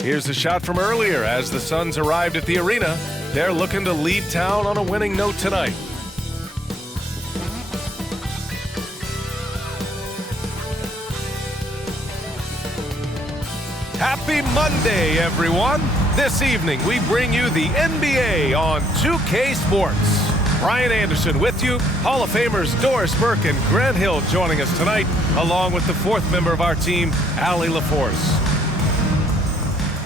Here's a shot from earlier as the Suns arrived at the arena. They're looking to leave town on a winning note tonight. Happy Monday, everyone. This evening, we bring you the NBA on 2K Sports. Brian Anderson with you, Hall of Famers Doris Burke and Grant Hill joining us tonight, along with the fourth member of our team, Allie LaForce.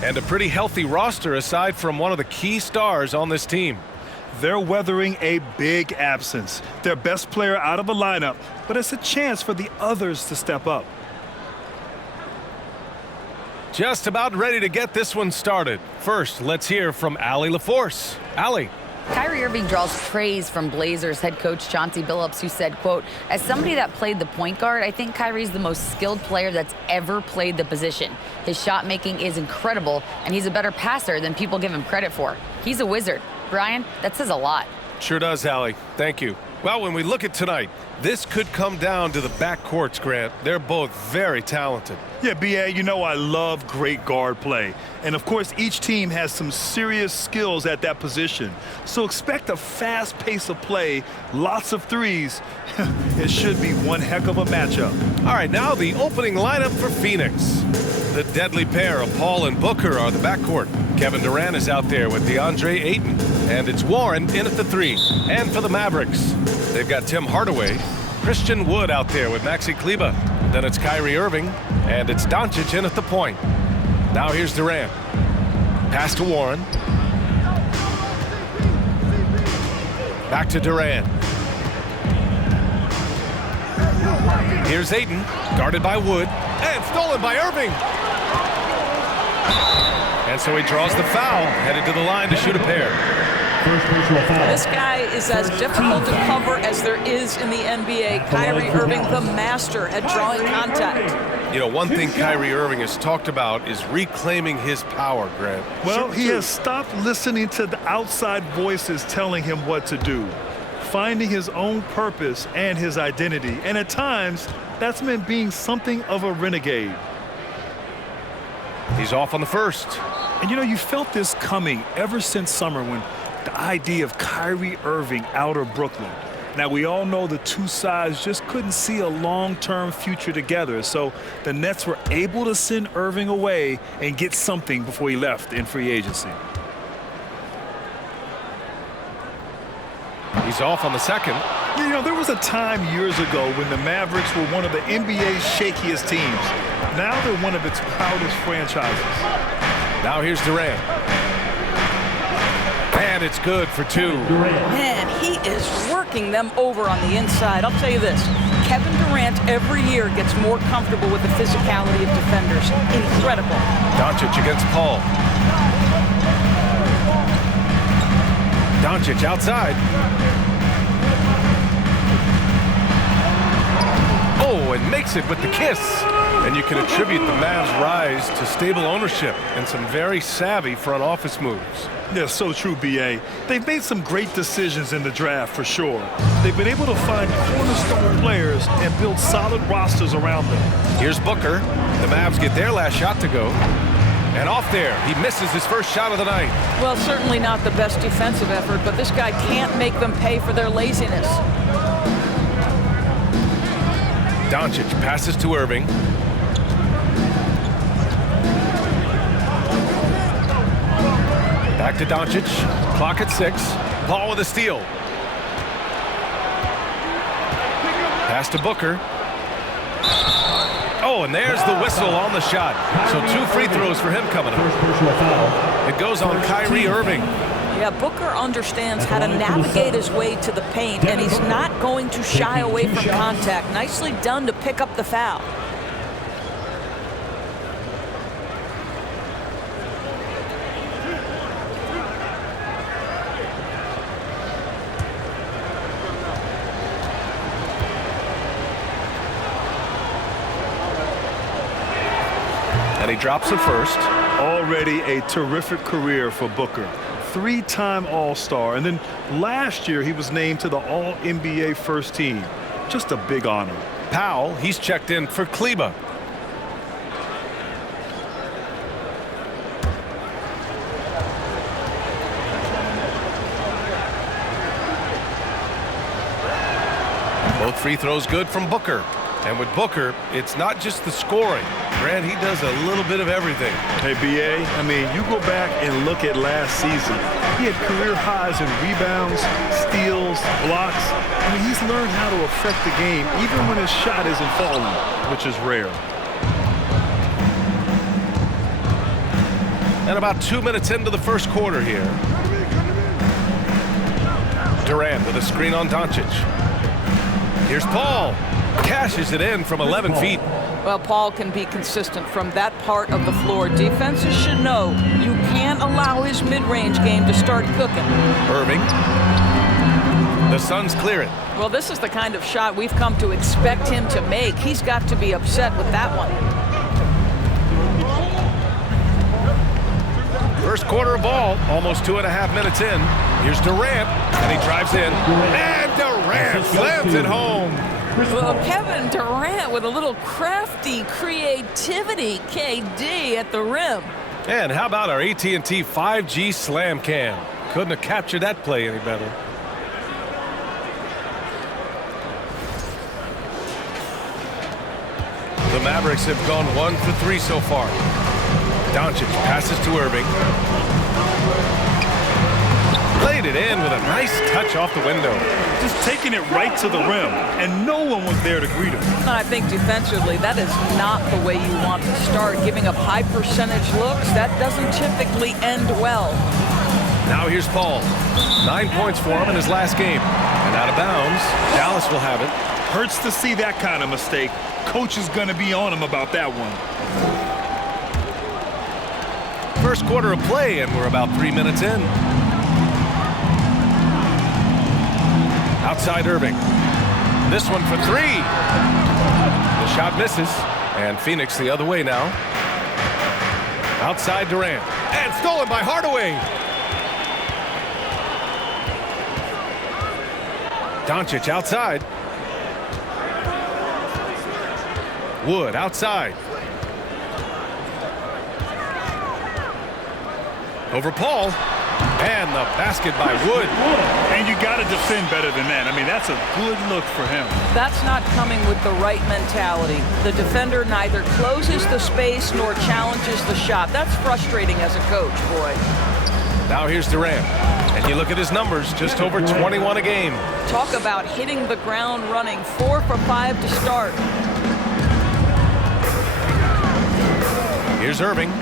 And a pretty healthy roster aside from one of the key stars on this team. They're weathering a big absence. Their best player out of the lineup, but it's a chance for the others to step up. Just about ready to get this one started. First, let's hear from Allie LaForce. Allie. Kyrie Irving draws praise from Blazers head coach Chauncey Billups, who said, quote, "As somebody that played the point guard, I think Kyrie's the most skilled player that's ever played the position. His shot making is incredible, and he's a better passer than people give him credit for. He's a wizard." Brian, that says a lot. Sure does, Allie. Thank you. Well, when we look at tonight, this could come down to the backcourts, Grant. They're both very talented. Yeah, B.A., you know I love great guard play. And, of course, each team has some serious skills at that position. So expect a fast pace of play, lots of threes. It should be one heck of a matchup. All right, now the opening lineup for Phoenix. The deadly pair of Paul and Booker are the backcourt. Kevin Durant is out there with DeAndre Ayton. And it's Warren in at the three. And for the Mavericks, they've got Tim Hardaway, Christian Wood out there with Maxi Kleber. Then it's Kyrie Irving, and it's Doncic in at the point. Now here's Durant. Pass to Warren. Back to Durant. Here's Ayton, guarded by Wood, and stolen by Irving. And so he draws the foul, headed to the line to shoot a pair. This guy is as difficult to cover as there is in the NBA. Kyrie Irving, the master at drawing contact. You know, one thing Kyrie Irving has talked about is reclaiming his power, Grant. Well, he has stopped listening to the outside voices telling him what to do, finding his own purpose and his identity. And at times, that's meant being something of a renegade. He's off on the first. And, you know, you felt this coming ever since summer when the idea of Kyrie Irving out of Brooklyn. Now, we all know the two sides just couldn't see a long-term future together, so the Nets were able to send Irving away and get something before he left in free agency. He's off on the second. You know, there was a time years ago when the Mavericks were one of the NBA's shakiest teams. Now they're one of its proudest franchises. Now here's Durant. And it's good for two. Man, he is working them over on the inside. I'll tell you this, Kevin Durant every year gets more comfortable with the physicality of defenders. Incredible. Doncic against Paul. Doncic outside. Oh, and makes it with the kiss. And you can attribute the Mavs' rise to stable ownership and some very savvy front office moves. Yeah, so true, B.A. They've made some great decisions in the draft, for sure. They've been able to find cornerstone players and build solid rosters around them. Here's Booker. The Mavs get their last shot to go. And off there, he misses his first shot of the night. Well, certainly not the best defensive effort, but this guy can't make them pay for their laziness. Doncic passes to Irving. Back to Doncic. Clock at 6. Paul with a steal. Pass to Booker. Oh, and there's the whistle on the shot. So 2 free throws for him coming up. It goes on Kyrie Irving. Yeah, Booker understands how to navigate his way to the paint, and he's not going to shy away from contact. Nicely done to pick up the foul. And he drops the first. Already a terrific career for Booker. 3-time All-Star, and then last year he was named to the All-NBA first team. Just a big honor. Powell. He's checked in for Kleba. Both free throws good from Booker. And with Booker, it's not just the scoring. Grant, he does a little bit of everything. Hey, B.A., I mean, you go back and look at last season. He had career highs in rebounds, steals, blocks. I mean, he's learned how to affect the game even when his shot isn't falling, which is rare. And about 2 minutes into the first quarter here. Durant with a screen on Doncic. Here's Paul. Cashes it in from 11 feet. Well, Paul can be consistent from that part of the floor. Defenses should know you can't allow his mid-range game to start cooking. Irving. The Suns clear it. Well, this is the kind of shot we've come to expect him to make. He's got to be upset with that one. First quarter of ball, almost 2.5 minutes in. Here's Durant, and he drives in. And Durant slams it home. Well, Kevin Durant with a little crafty creativity, KD at the rim. And how about our AT&T 5G slam cam? Couldn't have captured that play any better. The Mavericks have gone 1 for 3 so far. Doncic passes to Irving. Played it in with a nice touch off the window. Just taking it right to the rim, and no one was there to greet him. I think defensively, that is not the way you want to start. Giving up high percentage looks, that doesn't typically end well. Now here's Paul. 9 points for him in his last game. And out of bounds, Dallas will have it. Hurts to see that kind of mistake. Coach is going to be on him about that one. First quarter of play, and we're about 3 minutes in. Outside Irving. This one for 3. The shot misses, and Phoenix the other way now. Outside Durant, and stolen by Hardaway. Doncic outside. Wood outside. Over Paul. And the basket by Wood. And you got to defend better than that. I mean, that's a good look for him. That's not coming with the right mentality. The defender neither closes the space nor challenges the shot. That's frustrating as a coach, boy. Now here's Durant. And you look at his numbers, just over 21 a game. Talk about hitting the ground running. 4 for 5 to start. Here's Irving.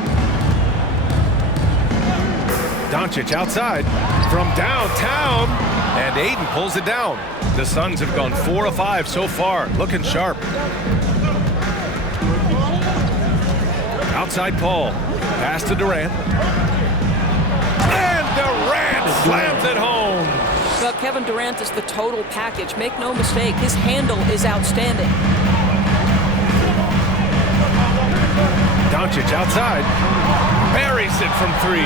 Doncic outside from downtown, and Ayton pulls it down. The Suns have gone 4 of 5 so far, looking sharp. Outside Paul, pass to Durant. And Durant slams it home. Well, Kevin Durant is the total package. Make no mistake, his handle is outstanding. Doncic outside. Buries it from 3.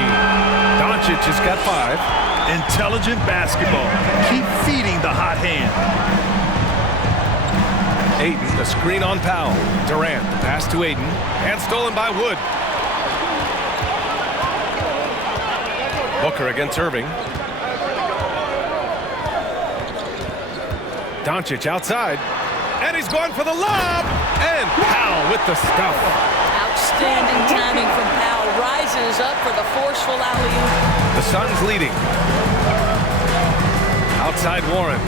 Doncic has got 5. Intelligent basketball. Keep feeding the hot hand. Ayton, the screen on Powell. Durant, the pass to Ayton. And stolen by Wood. Booker against Irving. Doncic outside. And he's going for the lob. And Powell with the stuff. Outstanding timing from Powell. Rises up for the forceful alley-oop. The Suns leading. Outside Warren.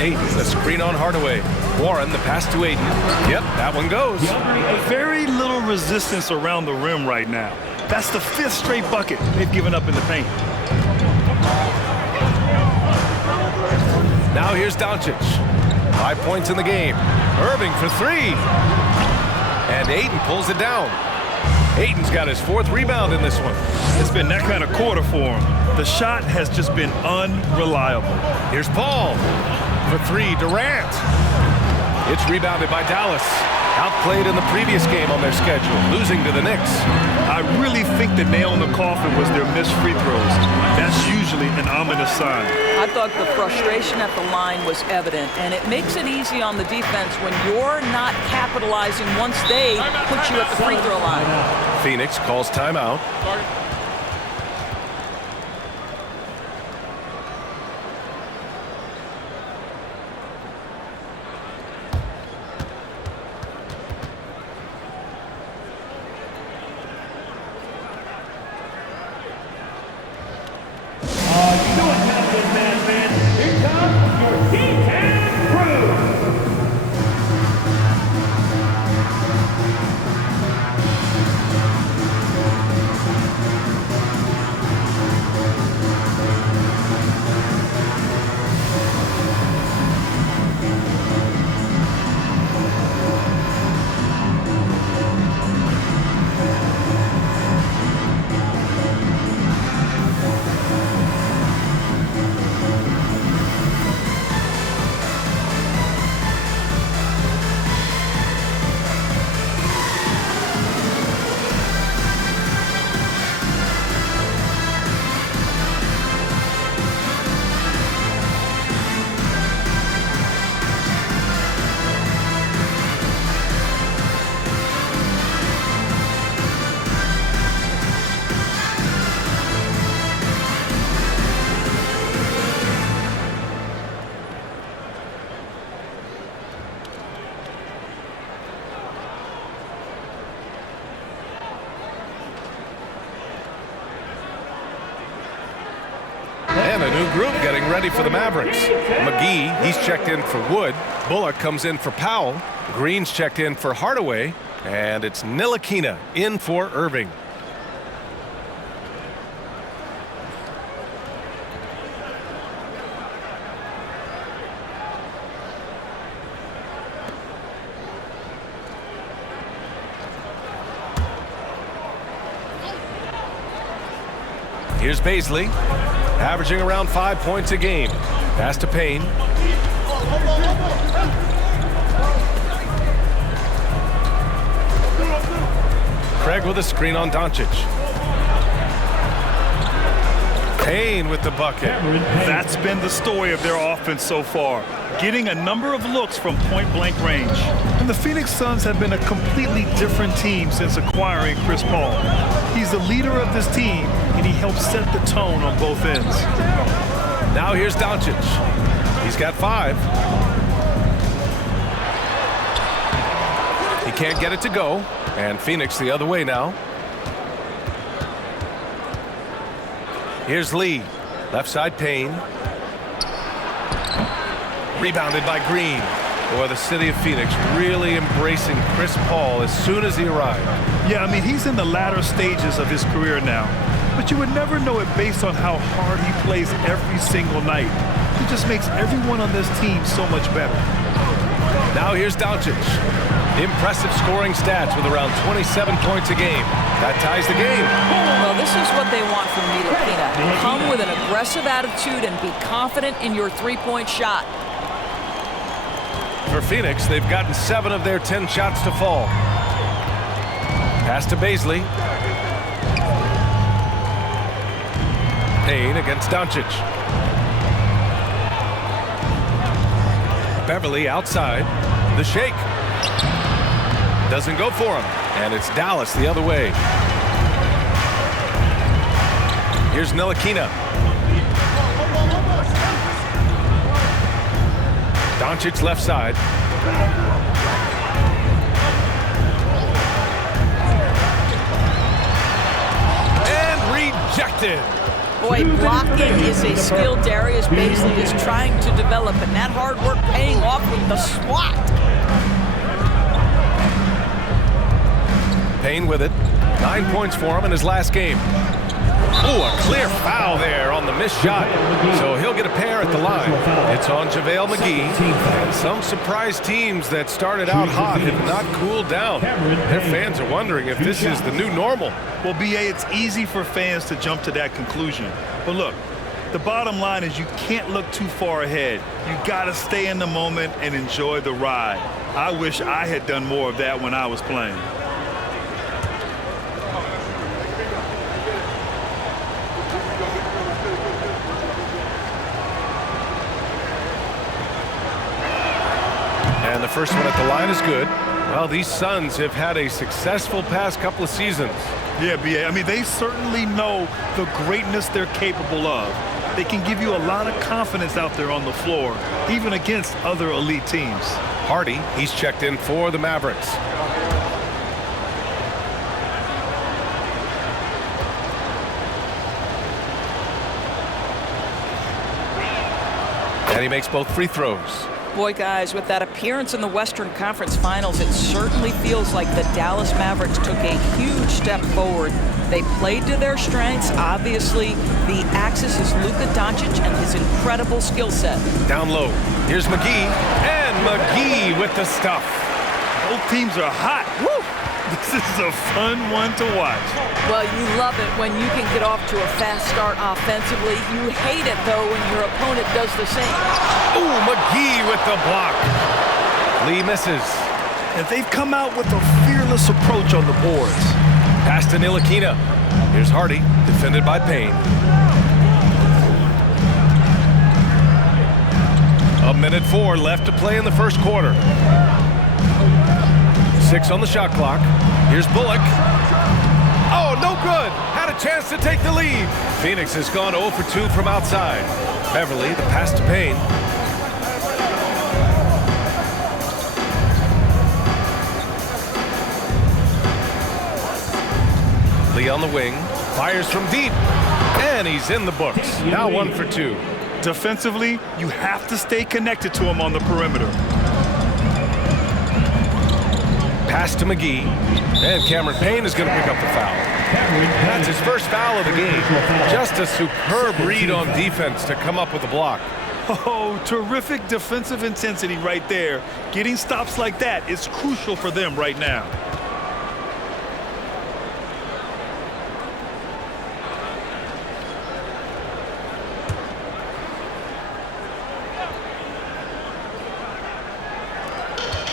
Ayton, the screen on Hardaway. Warren, the pass to Ayton. Yep, that one goes. Very little resistance around the rim right now. That's the 5th straight bucket they've given up in the paint. Now here's Doncic. 5 points in the game. Irving for 3. And Ayton pulls it down. Ayton's got his 4th rebound in this one. It's been that kind of quarter for him. The shot has just been unreliable. Here's Paul for 3. Durant. It's rebounded by Dallas. Outplayed in the previous game on their schedule, losing to the Knicks. I really think the nail in the coffin was their missed free throws. That's usually an ominous sign. I thought the frustration at the line was evident, and it makes it easy on the defense when you're not capitalizing once they put you at the free throw line. Phoenix calls timeout. And a new group getting ready for the Mavericks. McGee, he's checked in for Wood. Bullock comes in for Powell. Green's checked in for Hardaway. And it's Ntilikina in for Irving. Here's Baisley, averaging around 5 points a game. Pass to Payne. Craig with a screen on Doncic. Payne with the bucket. That's been the story of their offense so far, getting a number of looks from point-blank range. And the Phoenix Suns have been a completely different team since acquiring Chris Paul. He's the leader of this team, and he helps set the tone on both ends. Now here's Doncic. He's got 5. He can't get it to go, and Phoenix the other way now. Here's Lee, left side Payne. Rebounded by Green. Boy, the city of Phoenix really embracing Chris Paul as soon as he arrived. Yeah, I mean, he's in the latter stages of his career now. But you would never know it based on how hard he plays every single night. He just makes everyone on this team so much better. Now here's Doncic. Impressive scoring stats with around 27 points a game. That ties the game. Well, this is what they want from Ntilikina. Come with an aggressive attitude and be confident in your three-point shot. For Phoenix, they've gotten 7 of their 10 shots to fall. Pass to Baisley. Payne against Doncic. Beverly outside. The shake. Doesn't go for him. And it's Dallas the other way. Here's Ntilikina. Doncic left side. And rejected. Boy, blocking is a skill Darius Baisley is trying to develop, and that hard work paying off with the swat. Payne with it. 9 points for him in his last game. Ooh, a clear foul there on the missed shot. So he'll get a pair at the line. It's on JaVale McGee. And some surprise teams that started out hot have not cooled down. Their fans are wondering if this is the new normal. Well, B.A., it's easy for fans to jump to that conclusion. But look, the bottom line is you can't look too far ahead. You got to stay in the moment and enjoy the ride. I wish I had done more of that when I was playing. And the first one at the line is good. Well, these Suns have had a successful past couple of seasons. Yeah, B.A. I mean, they certainly know the greatness they're capable of. They can give you a lot of confidence out there on the floor, even against other elite teams. Hardy, he's checked in for the Mavericks. And he makes both free throws. Boy, guys, with that appearance in the Western Conference Finals, it certainly feels like the Dallas Mavericks took a huge step forward. They played to their strengths. Obviously, the axis is Luka Doncic and his incredible skill set. Down low. Here's McGee. And McGee with the stuff. Both teams are hot. Woo! This is a fun one to watch. Well, you love it when you can get off to a fast start offensively. You hate it, though, when your opponent does the same. Ooh, McGee with the block. Lee misses. And they've come out with a fearless approach on the boards. Pass to Ntilikina. Here's Hardy, defended by Payne. A minute 4 left to play in the first quarter. 6 on the shot clock. Here's Bullock. Oh, no good. Had a chance to take the lead. Phoenix has gone 0 for 2 from outside. Beverly, the pass to Payne. Lee on the wing. Fires from deep. And he's in the books. Now 1 for 2. Defensively, you have to stay connected to him on the perimeter. Pass to McGee, and Cameron Payne is going to pick up the foul. That's his first foul of the game. Just a superb read on defense to come up with a block. Oh, terrific defensive intensity right there. Getting stops like that is crucial for them right now.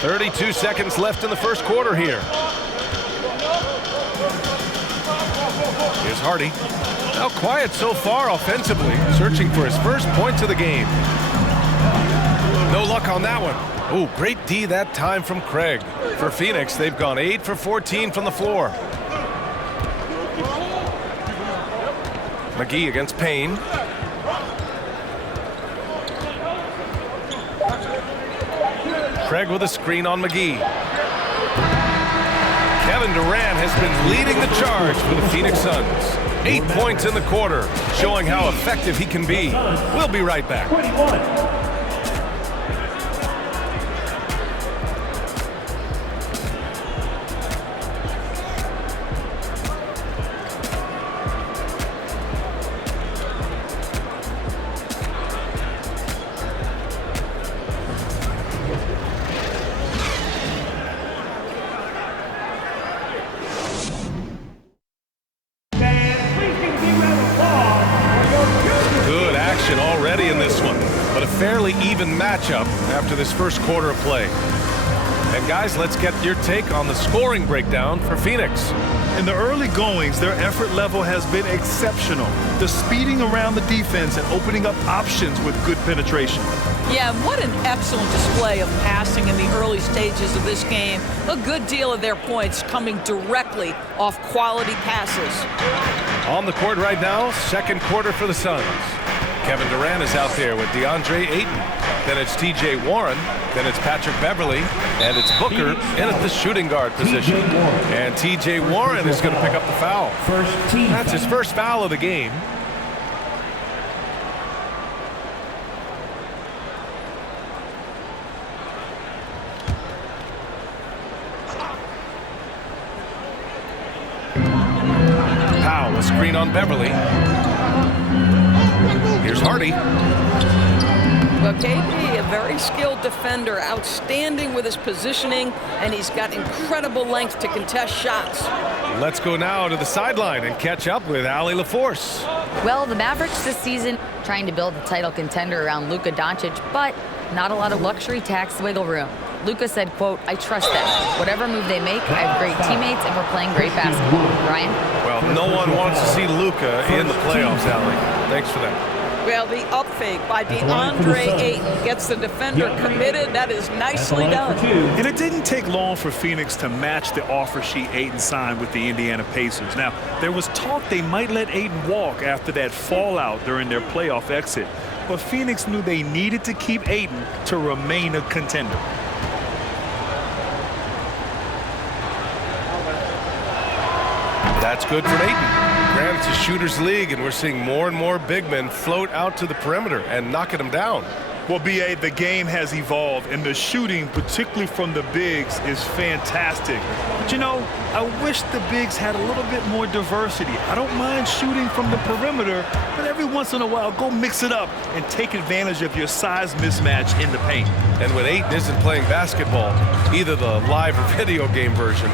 .32 seconds left in the first quarter here. Here's Hardy. Now quiet so far offensively, searching for his first points of the game. No luck on that one. Oh, great D that time from Craig. For Phoenix, they've gone 8 for 14 from the floor. McGee against Payne. Craig with a screen on McGee. Kevin Durant has been leading the charge for the Phoenix Suns. 8 points in the quarter, showing how effective he can be. We'll be right back. Already in this one, but a fairly even matchup after this first quarter of play. And guys, let's get your take on the scoring breakdown for Phoenix. In the early goings, their effort level has been exceptional. The speeding around the defense and opening up options with good penetration. Yeah, what an excellent display of passing in the early stages of this game. A good deal of their points coming directly off quality passes. On the court right now, second quarter for the Suns. Kevin Durant is out there with DeAndre Ayton. Then it's T.J. Warren. Then it's Patrick Beverly. And it's Booker in at the shooting guard position. And T.J. Warren is going to pick up the foul. That's his first foul of the game. Powell, a screen on Beverly. Here's Hardy. Well, KD, a very skilled defender, outstanding with his positioning, and he's got incredible length to contest shots. Let's go now to the sideline and catch up with Allie LaForce. Well, the Mavericks this season trying to build a title contender around Luka Doncic, but not a lot of luxury tax wiggle room. Luka said, quote, "I trust them. Whatever move they make, I have great teammates and we're playing great basketball." Ryan? Well, no one wants to see Luka in the playoffs, Allie. Thanks for that. Well, the up fake by DeAndre Ayton gets the defender committed. That is nicely done. And it didn't take long for Phoenix to match the offer sheet Ayton signed with the Indiana Pacers. Now, there was talk they might let Ayton walk after that fallout during their playoff exit. But Phoenix knew they needed to keep Ayton to remain a contender. That's good for Ayton. Granted, it's a shooter's league, and we're seeing more and more big men float out to the perimeter and knocking them down. Well, B.A., the game has evolved, and the shooting, particularly from the bigs, is fantastic. But, you know, I wish the bigs had a little bit more diversity. I don't mind shooting from the perimeter, but every once in a while, go mix it up and take advantage of your size mismatch in the paint. And when Ayton isn't playing basketball, either the live or video game version,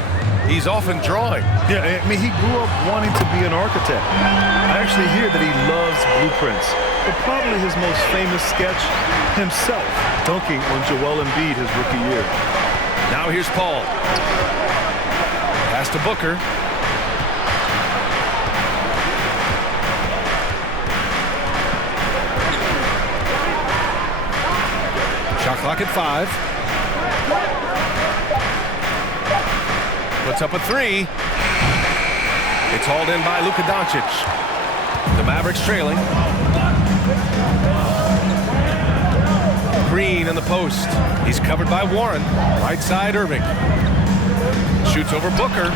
he's often drawing. Yeah, I mean, he grew up wanting to be an architect. I actually hear that he loves blueprints. But probably his most famous sketch, himself dunking on Joel Embiid his rookie year. Now here's Paul. Pass to Booker. Shot clock at 5. Puts up a 3. It's hauled in by Luka Doncic. The Mavericks trailing. Green in the post. He's covered by Warren. Right side, Irving. Shoots over Booker.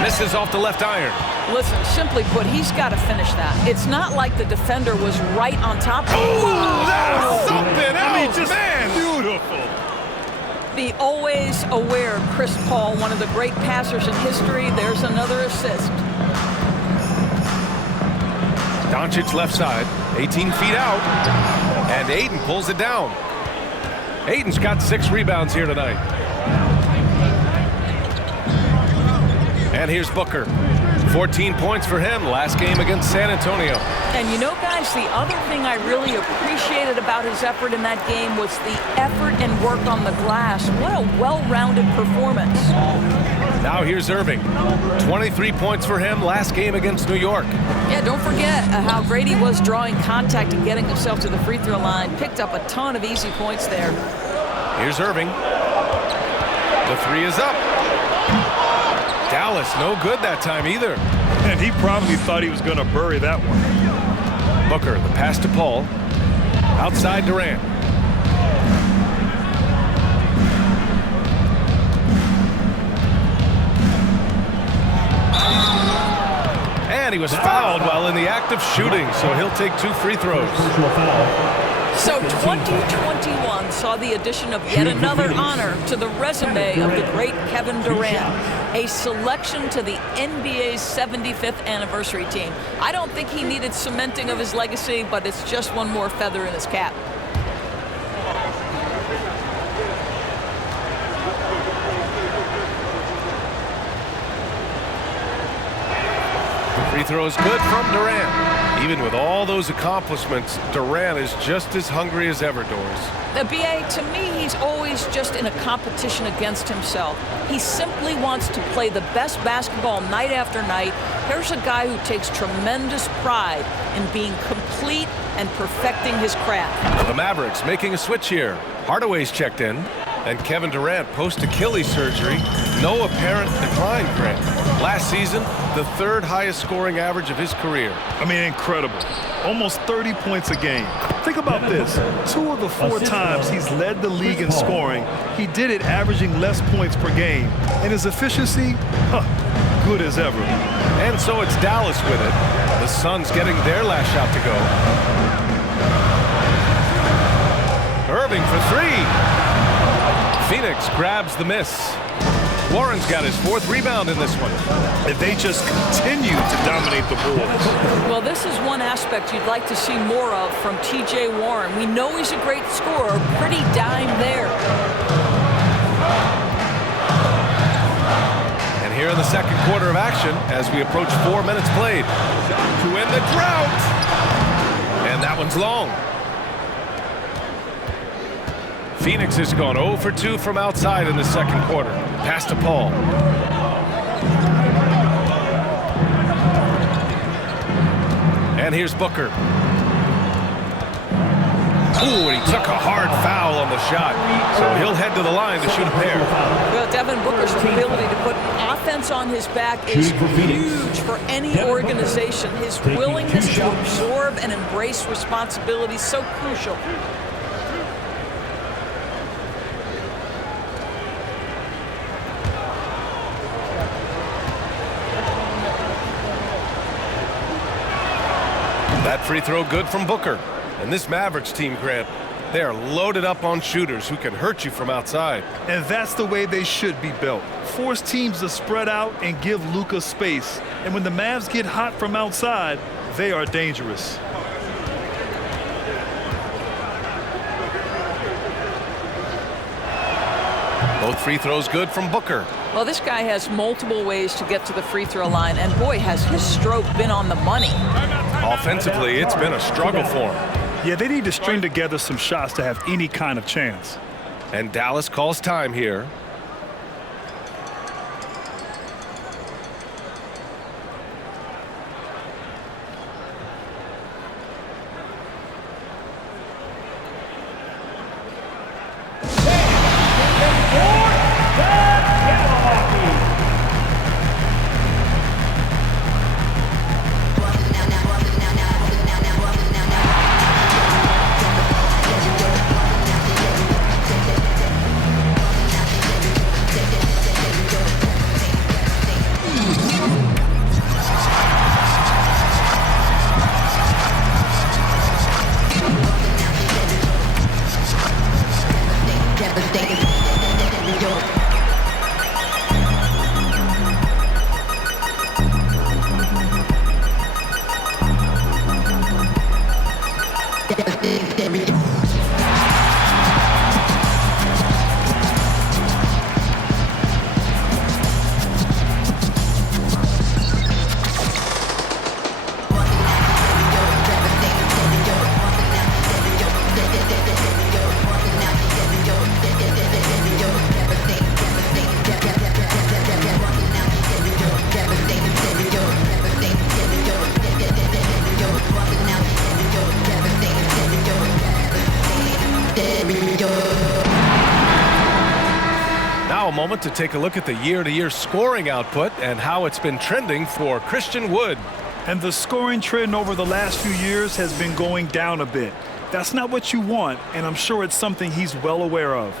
Misses off the left iron. Listen, simply put, he's got to finish that. It's not like the defender was right on top. Oh, that's something else, man. Beautiful. The always aware Chris Paul, one of the great passers in history. There's another assist. Doncic left side, 18 feet out, and Ayton pulls it down. Ayton's got 6 rebounds here tonight. And here's Booker. 14 points for him last game against San Antonio. And you know, guys, the other thing I really appreciated about his effort in that game was the effort and work on the glass. What a well-rounded performance. Now here's Irving. 23 points for him last game against New York. Yeah, don't forget how great he was drawing contact and getting himself to the free throw line. Picked up a ton of easy points there. Here's Irving. The 3 is up. Dallas, no good that time either. And he probably thought he was going to bury that one. Booker, the pass to Paul. Outside Durant. And he was fouled while in the act of shooting, so he'll take 2 free throws. So 2021 saw the addition of yet another honor to the resume of the great Kevin Durant, a selection to the NBA's 75th anniversary team. I don't think he needed cementing of his legacy, but it's just one more feather in his cap. Free throw is good from Durant. Even with all those accomplishments, Durant is just as hungry as ever, Doris. The BA, to me, he's always just in a competition against himself. He simply wants to play the best basketball night after night. Here's a guy who takes tremendous pride in being complete and perfecting his craft. The Mavericks making a switch here. Hardaway's checked in, and Kevin Durant post-Achilles surgery. No apparent decline, Grant. Last season, the 3rd highest scoring average of his career. I mean, incredible. Almost 30 points a game. Think about this. 2 of the 4 times he's led the league in scoring, he did it averaging less points per game. And his efficiency, good as ever. And so it's Dallas with it. The Suns getting their last shot to go. Irving for 3. Phoenix grabs the miss. Warren's got his 4th rebound in this one. And they just continue to dominate the boards. Well, this is one aspect you'd like to see more of from T.J. Warren. We know he's a great scorer. Pretty dime there. And here in the second quarter of action, as we approach 4 minutes played, to end the drought. And that one's long. Phoenix has gone 0 for 2 from outside in the second quarter. Pass to Paul. And here's Booker. Ooh, and he took a hard foul on the shot. So he'll head to the line to shoot a pair. Well, Devin Booker's ability to put offense on his back is huge for any organization. His willingness to absorb and embrace responsibility is so crucial. That free throw good from Booker. And this Mavericks team, Grant, they are loaded up on shooters who can hurt you from outside. And that's the way they should be built. Force teams to spread out and give Luka space. And when the Mavs get hot from outside, they are dangerous. Both free throws good from Booker. Well, this guy has multiple ways to get to the free throw line, and boy, has his stroke been on the money. Offensively, it's been a struggle for him. Yeah, they need to string together some shots to have any kind of chance. And Dallas calls time here. Now a moment to take a look at the year-to-year scoring output and how it's been trending for Christian Wood. And the scoring trend over the last few years has been going down a bit. That's not what you want, and I'm sure it's something he's well aware of.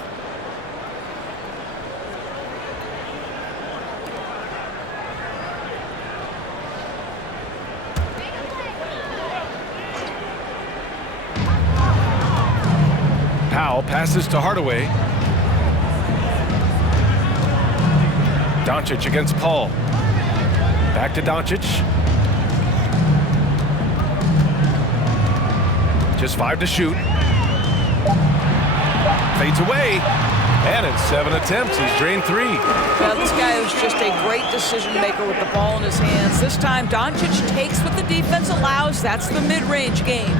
Powell passes to Hardaway. Doncic against Paul. Back to Doncic. Just 5 to shoot. Fades away. And in 7 attempts, he's drained 3. Well, this guy is just a great decision maker with the ball in his hands. This time, Doncic takes what the defense allows. That's the mid-range game.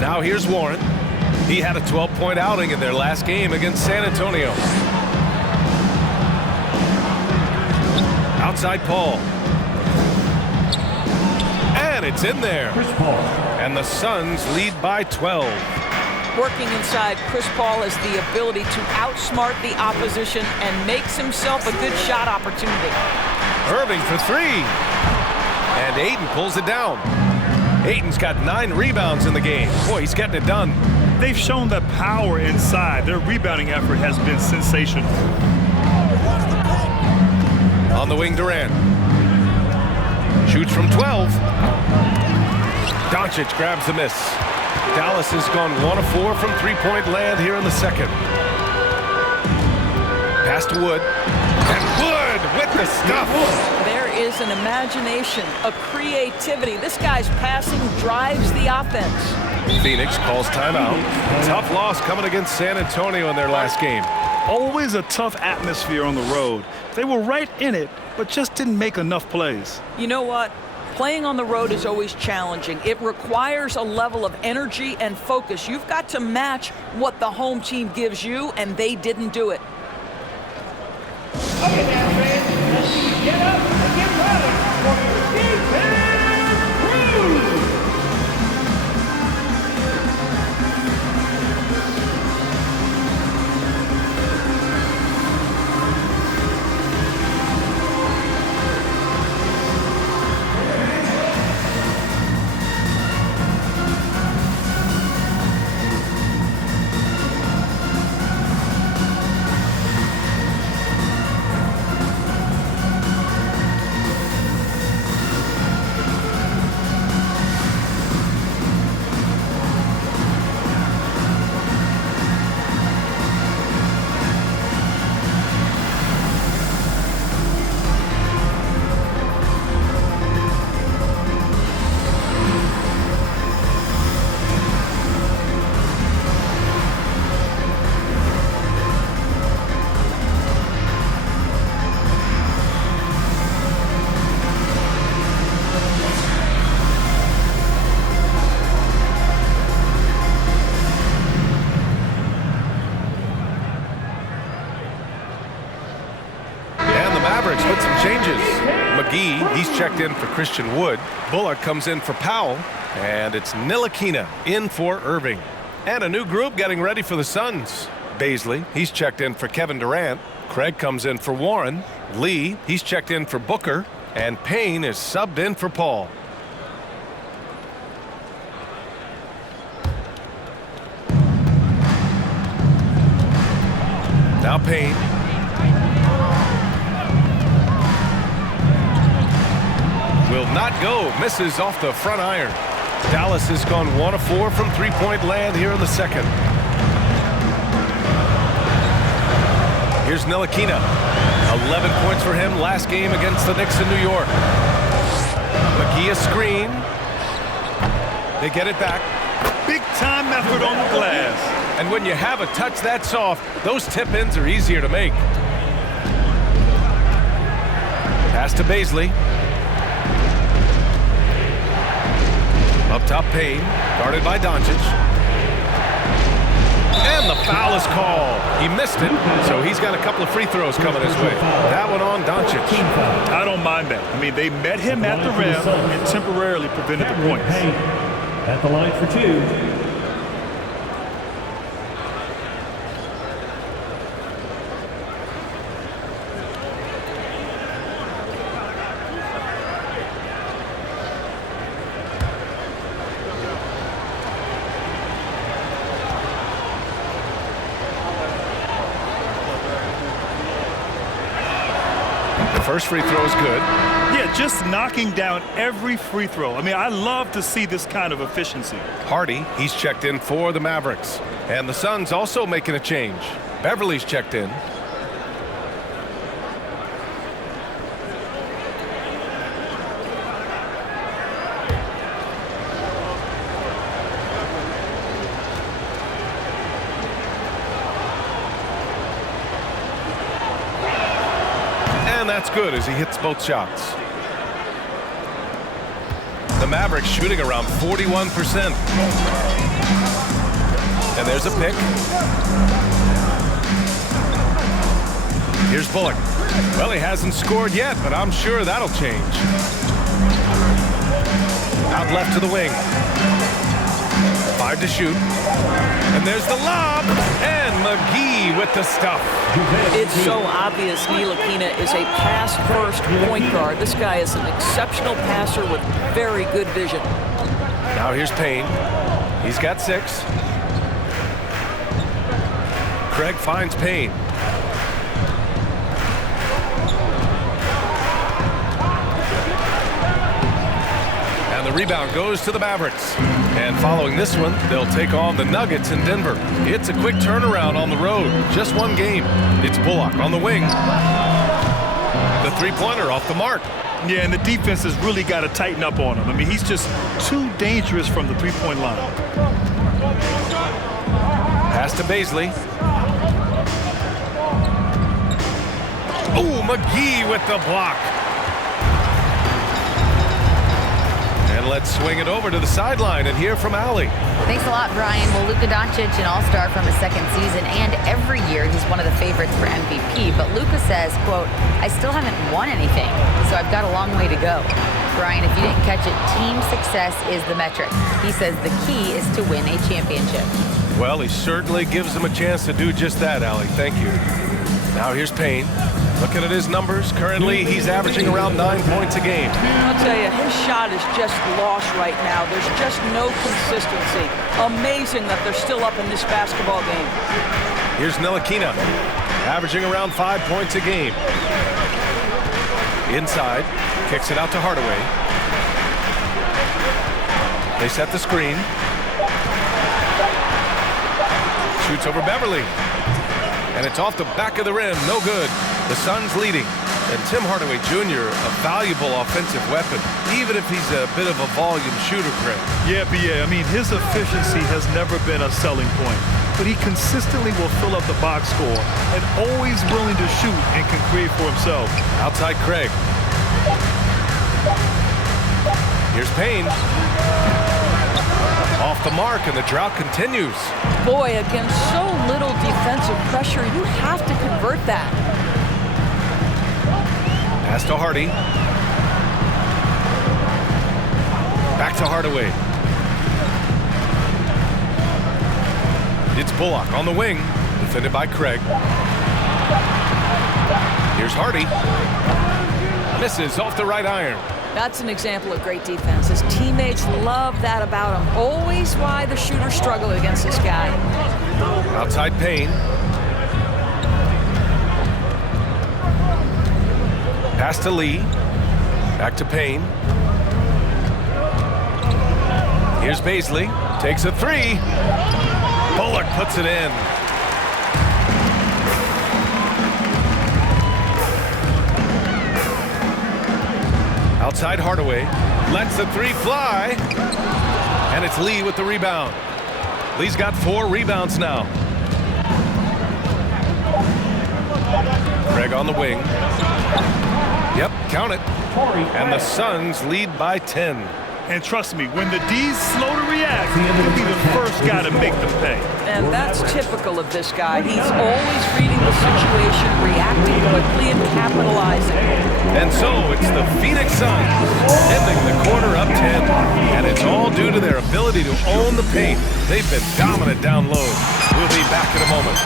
Now here's Warren. He had a 12-point outing in their last game against San Antonio. Outside Paul. And it's in there. And the Suns lead by 12. Working inside, Chris Paul has the ability to outsmart the opposition and makes himself a good shot opportunity. Irving for 3. And Ayton pulls it down. Ayton's got 9 rebounds in the game. Boy, he's getting it done. They've shown the power inside. Their rebounding effort has been sensational. On the wing, Durant. Shoots from 12. Doncic grabs the miss. Dallas has gone 1 of 4 from three-point land here in the second. Pass to Wood. And Wood with the stuff. There is an imagination, a creativity. This guy's passing drives the offense. Phoenix calls timeout. Tough loss coming against San Antonio in their last game. Always a tough atmosphere on the road. They were right in it, but just didn't make enough plays. You know what? Playing on the road is always challenging. It requires a level of energy and focus. You've got to match what the home team gives you, and they didn't do it. Okay, now, friends, let's get up and get ready for your defense cruise. He's checked in for Christian Wood. Bullock comes in for Powell. And it's Ntilikina in for Irving. And a new group getting ready for the Suns. Baisley, he's checked in for Kevin Durant. Craig comes in for Warren. Lee, he's checked in for Booker. And Payne is subbed in for Paul. Now Payne. Will not go. Misses off the front iron. Dallas has gone 1 of 4 from three-point land here in the second. Here's Ntilikina. 11 points for him last game against the Knicks in New York. McGee a screen. They get it back. Big time effort on the glass. And when you have a touch that soft, those tip-ins are easier to make. Pass to Baisley. Up top, Payne, guarded by Doncic. And the foul is called. He missed it, so he's got a couple of free throws coming his way. That one on Doncic. I don't mind that. I mean, they met him at the rim and temporarily prevented the points. At the line for 2. First free throw is good. Yeah, just knocking down every free throw. I mean, I love to see this kind of efficiency. Hardy, he's checked in for the Mavericks. And the Suns also making a change. Beverly's checked in. And that's good as he hits both shots. The Mavericks shooting around 41%. And there's a pick. Here's Bullock. Well, he hasn't scored yet, but I'm sure that'll change. Out left to the wing. 5 to shoot. And there's the lob. And McGee with the stuff. It's so obvious Ntilikina is a pass-first point guard. This guy is an exceptional passer with very good vision. Now here's Payne. He's got 6. Craig finds Payne. And the rebound goes to the Mavericks. And following this one, they'll take on the Nuggets in Denver. It's a quick turnaround on the road. Just one game. It's Bullock on the wing. The three-pointer off the mark. Yeah, and the defense has really got to tighten up on him. I mean, he's just too dangerous from the three-point line. Pass to Baisley. Oh, McGee with the block. And let's swing it over to the sideline and hear from Allie. Thanks a lot, Brian. Well, Luka Doncic, an all-star from his second season, and every year he's one of the favorites for MVP. But Luka says, quote, I still haven't won anything, so I've got a long way to go. Brian, if you didn't catch it, team success is the metric. He says the key is to win a championship. Well, he certainly gives them a chance to do just that, Allie. Thank you. Now here's Payne. Looking at his numbers, currently he's averaging around 9 points a game. I'll tell you, his shot is just lost right now. There's just no consistency. Amazing that they're still up in this basketball game. Here's Ntilikina, averaging around 5 points a game. Inside, kicks it out to Hardaway. They set the screen. Shoots over Beverly. And it's off the back of the rim, no good. The Suns leading. And Tim Hardaway Jr., a valuable offensive weapon, even if he's a bit of a volume shooter, Craig. Yeah, I mean, his efficiency has never been a selling point. But he consistently will fill up the box score and always willing to shoot and can create for himself. Outside Craig. Here's Payne. Off the mark, and the drought continues. Boy, against so little defensive pressure, you have to convert that. Pass to Hardy. Back to Hardaway. It's Bullock on the wing, defended by Craig. Here's Hardy. Misses off the right iron. That's an example of great defense. His teammates love that about him. Always why the shooters struggle against this guy. Outside Payne. Pass to Lee. Back to Payne. Here's Baisley. Takes a three. Bullock puts it in. Outside Hardaway. Lets the three fly. And it's Lee with the rebound. Lee's got 4 rebounds now. Craig on the wing. Yep, count it. And the Suns lead by 10. And trust me, when the D's slow to react, he'll be the first guy to make them pay. And that's typical of this guy. He's always reading the situation, reacting quickly, and capitalizing. And so it's the Phoenix Suns ending the quarter up 10. And it's all due to their ability to own the paint. They've been dominant down low. We'll be back in a moment.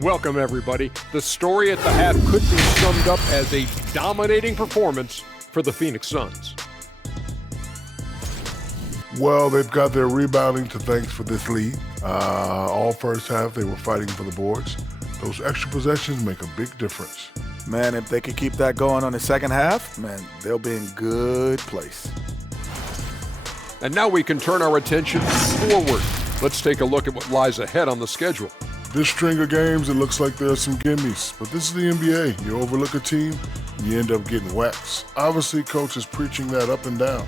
Welcome, everybody. The story at the half could be summed up as a dominating performance for the Phoenix Suns. Well, they've got their rebounding to thanks for this lead. All first half, they were fighting for the boards. Those extra possessions make a big difference. Man, if they could keep that going on the second half, man, they'll be in good place. And now we can turn our attention forward. Let's take a look at what lies ahead on the schedule. This string of games, it looks like there are some gimmies, but this is the NBA. You overlook a team, and you end up getting waxed. Obviously, coach is preaching that up and down.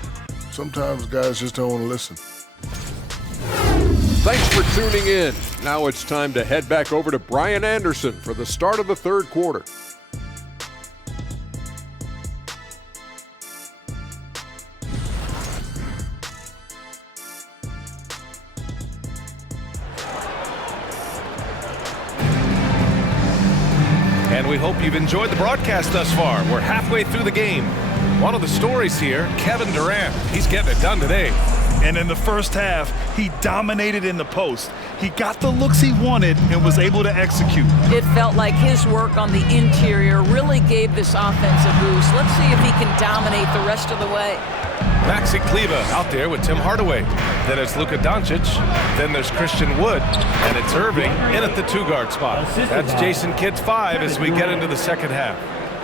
Sometimes guys just don't want to listen. Thanks for tuning in. Now it's time to head back over to Brian Anderson for the start of the third quarter. And we hope you've enjoyed the broadcast thus far. We're halfway through the game. One of the stories here, Kevin Durant. He's getting it done today. And in the first half, he dominated in the post. He got the looks he wanted and was able to execute. It felt like his work on the interior really gave this offense a boost. Let's see if he can dominate the rest of the way. Maxi Kleba out there with Tim Hardaway. Then it's Luka Doncic. Then there's Christian Wood. And it's Irving in at the 2-guard spot. That's Jason Kidd's 5 as we get into the second half.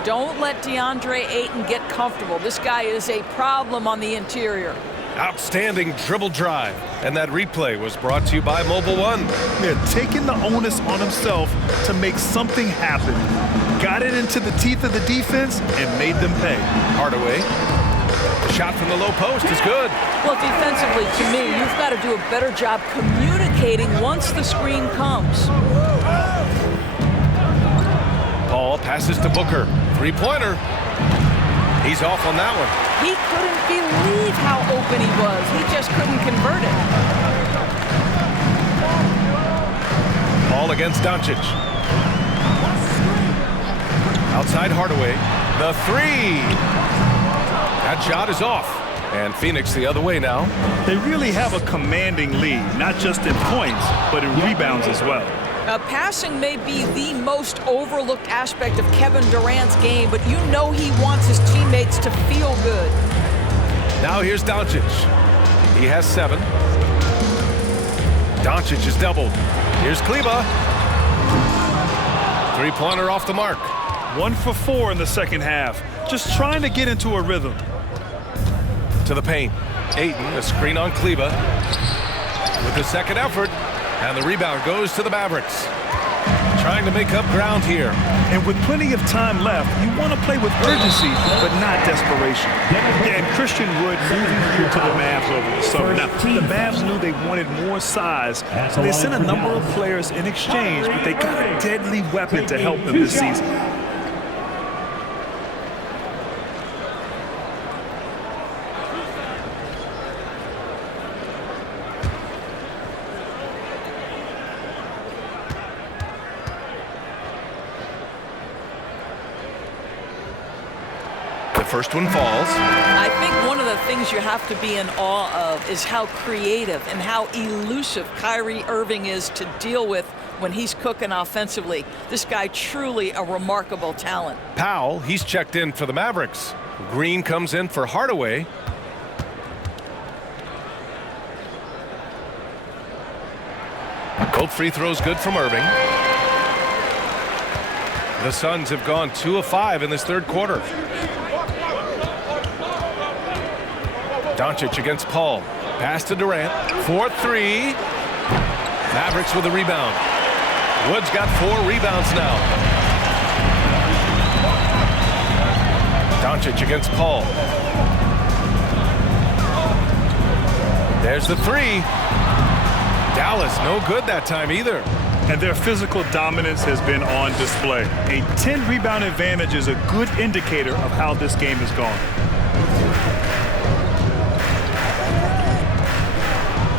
Don't let DeAndre Ayton get comfortable. This guy is a problem on the interior. Outstanding dribble drive. And that replay was brought to you by Mobile One. Yeah, taking the onus on himself to make something happen. Got it into the teeth of the defense and made them pay. Hardaway. The shot from the low post is good. Well, defensively, to me, you've got to do a better job communicating once the screen comes. Paul passes to Booker. 3-pointer. He's off on that one. He couldn't believe how open he was. He just couldn't convert it. Paul against Doncic. Outside Hardaway. The 3. That shot is off. And Phoenix the other way now. They really have a commanding lead, not just in points, but in rebounds as well. Passing may be the most overlooked aspect of Kevin Durant's game, but you know he wants his teammates to feel good. Now here's Doncic. He has 7. Doncic is doubled. Here's Kleba. Three-pointer off the mark. 1 for 4 in the second half. Just trying to get into a rhythm. To the paint. Ayton, a screen on Kleba. With the second effort, and the rebound goes to the Mavericks. Trying to make up ground here. And with plenty of time left, you want to play with urgency, but not desperation. Yeah, and Christian Wood moving here to the Mavs over the summer. Now, the Mavs knew they wanted more size, so they sent a number of players in exchange, but they got a deadly weapon to help them this season. First one falls. I think one of the things you have to be in awe of is how creative and how elusive Kyrie Irving is to deal with when he's cooking offensively. This guy truly a remarkable talent. Powell, he's checked in for the Mavericks. Green comes in for Hardaway. Both free throws good from Irving. The Suns have gone 2 of 5 in this third quarter. Doncic against Paul. Pass to Durant. 4-3. Mavericks with a rebound. Wood's got 4 rebounds now. Doncic against Paul. There's the 3. Dallas no good that time either. And their physical dominance has been on display. A 10-rebound advantage is a good indicator of how this game has gone.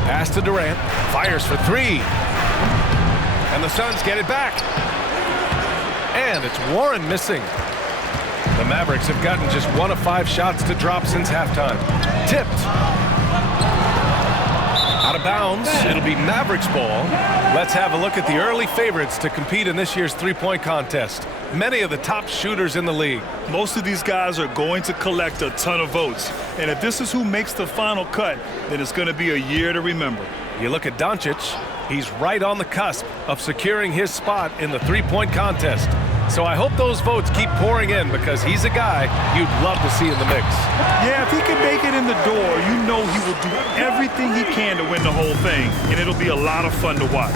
Pass to Durant. Fires for 3. And the Suns get it back. And it's Warren missing. The Mavericks have gotten just 1 of 5 shots to drop since halftime. Tipped. Out of bounds. It'll be Mavericks ball. Let's have a look at the early favorites to compete in this year's three-point contest. Many of the top shooters in the league. Most of these guys are going to collect a ton of votes. And if this is who makes the final cut, then it's going to be a year to remember. You look at Doncic, he's right on the cusp of securing his spot in the three-point contest. So I hope those votes keep pouring in because he's a guy you'd love to see in the mix. Yeah, if he can make it in the door, you know he will do everything he can to win the whole thing, and it'll be a lot of fun to watch.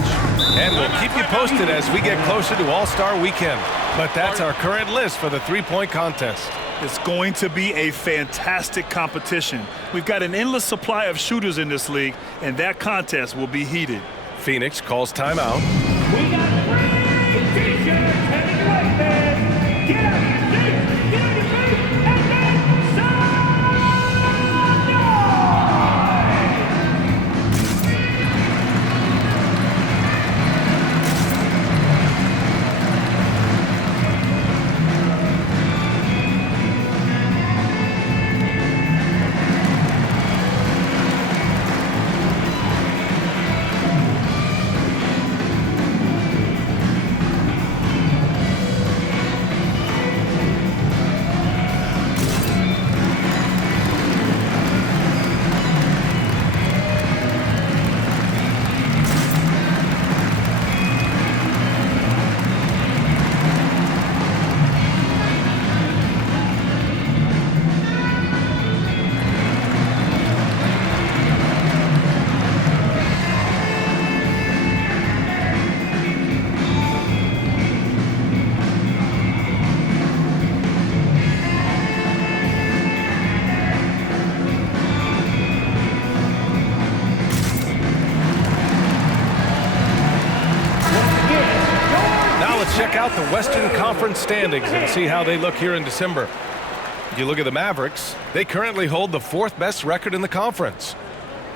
And we'll keep you posted as we get closer to All-Star Weekend. But that's our current list for the three-point contest. It's going to be a fantastic competition. We've got an endless supply of shooters in this league, and that contest will be heated. Phoenix calls timeout. We got free t-shirts heading away, man. Get up, get on your feet, and make some Check out the Western Conference standings and see how they look here in December. You look at the Mavericks, they currently hold the 4th best record in the conference.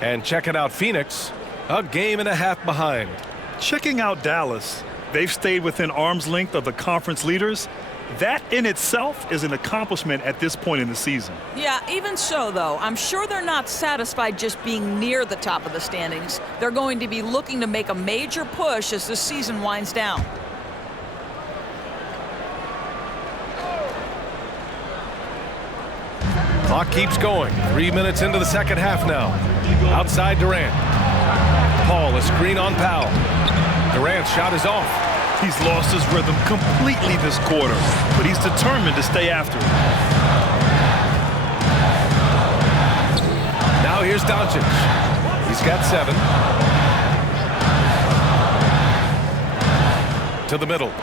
And checking out Phoenix, a game and a half behind. Checking out Dallas, They've stayed within arm's length of the conference leaders. That in itself is an accomplishment at this point in the season. Yeah, even so, though, I'm sure they're not satisfied just being near the top of the standings. They're going to be looking to make a major push as the season winds down. Clock keeps going. 3 minutes into the second half now. Outside Durant. Paul, a screen on Powell. Durant's shot is off. He's lost his rhythm completely this quarter, but he's determined to stay after it. Now here's Doncic. He's got 7. To the middle.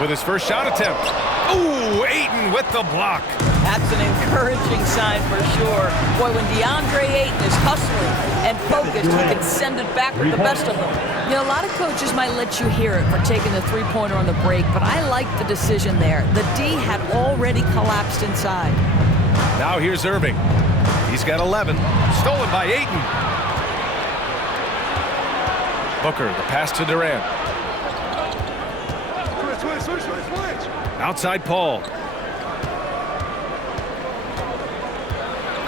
With his first shot attempt. Ooh, Ayton with the block. That's an encouraging sign for sure. Boy, when DeAndre Ayton is hustling and focused, he can send it back with the best of them. You know, a lot of coaches might let you hear it for taking the three-pointer on the break, but I like the decision there. The D had already collapsed inside. Now here's Irving. He's got 11. Stolen by Ayton. Booker, the pass to Durant. Outside Paul.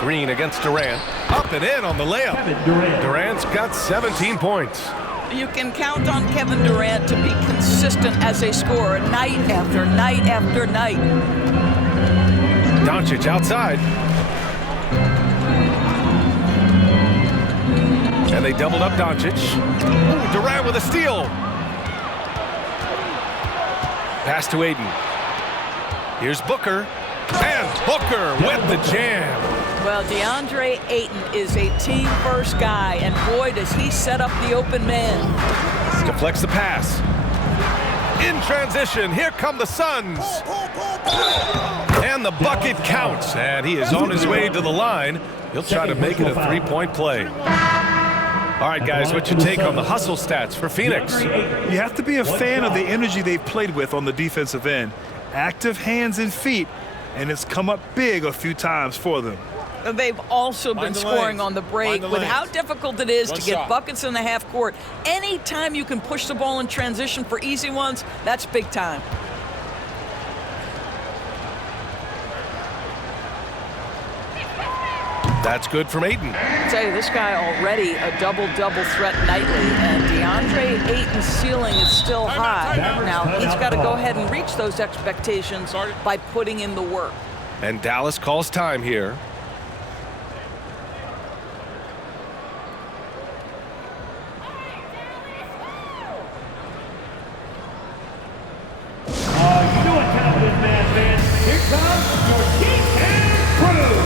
Green against Durant. Up and in on the layup. Durant's got 17 points. You can count on Kevin Durant to be consistent as a scorer night after night after night. Doncic outside. And they doubled up Doncic. Ooh, Durant with a steal. Pass to Ayton. Here's Booker. And Booker with the jam. Well, DeAndre Ayton is a team-first guy, and boy, does he set up the open man. Deflects the pass. In transition, here come the Suns. And the bucket counts, and he is on his way to the line. He'll try to make it a three-point play. All right, guys, what's your take on the hustle stats for Phoenix? You have to be a fan of the energy they've played with on the defensive end. Active hands and feet, and it's come up big a few times for them. They've also been scoring on the break with how difficult it is to get buckets in the half court. Anytime you can push the ball in transition for easy ones, that's big time. That's good from Ayton. I'll tell you, this guy already a double-double threat nightly, and DeAndre Ayton's ceiling is still high. Now, he's got to go ahead and reach those expectations by putting in the work. And Dallas calls time here. You know what time it is, man. Here comes your team and crew.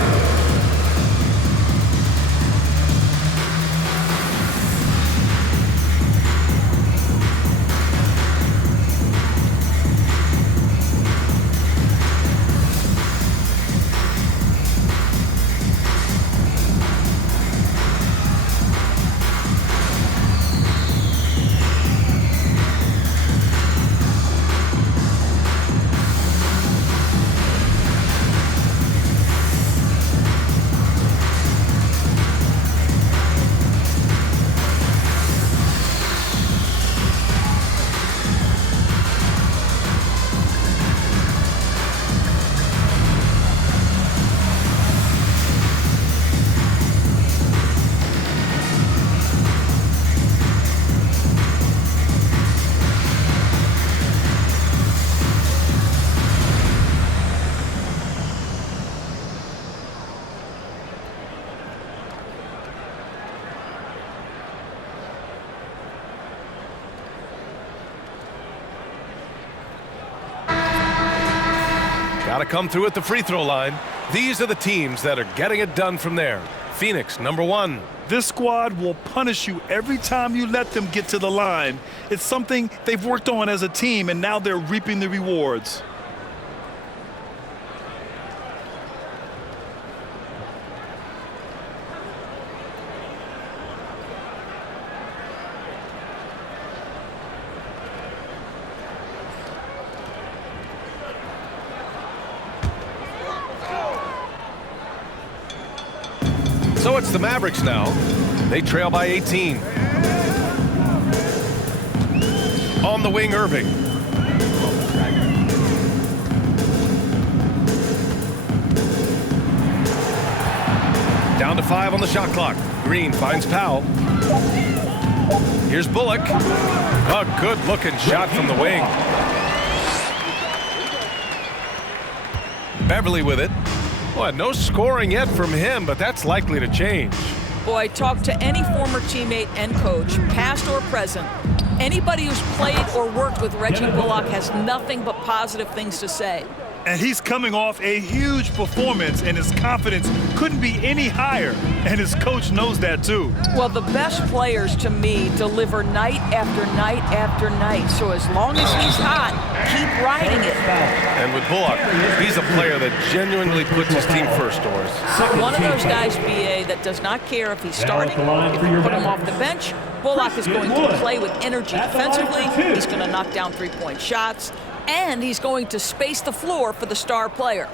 Got to come through at the free throw line. These are the teams that are getting it done from there. Phoenix, number 1. This squad will punish you every time you let them get to the line. It's something they've worked on as a team, and now they're reaping the rewards. So it's the Mavericks now. They trail by 18. On the wing, Irving. Down to 5 on the shot clock. Green finds Powell. Here's Bullock. A good-looking shot from the wing. Beverly with it. Boy, no scoring yet from him, but that's likely to change. Boy, talk to any former teammate and coach, past or present. Anybody who's played or worked with Reggie Bullock has nothing but positive things to say. And he's coming off a huge performance, and his confidence couldn't be any higher. And his coach knows that, too. Well, the best players, to me, deliver night after night after night. So as long as he's hot, keep riding it. And with Bullock, he's a player that genuinely puts his team first, Doris. One of those guys, BA, that does not care if he's starting, if you put him off the bench. Bullock is going to play with energy defensively. He's going to knock down three-point shots. And he's going to space the floor for the star player.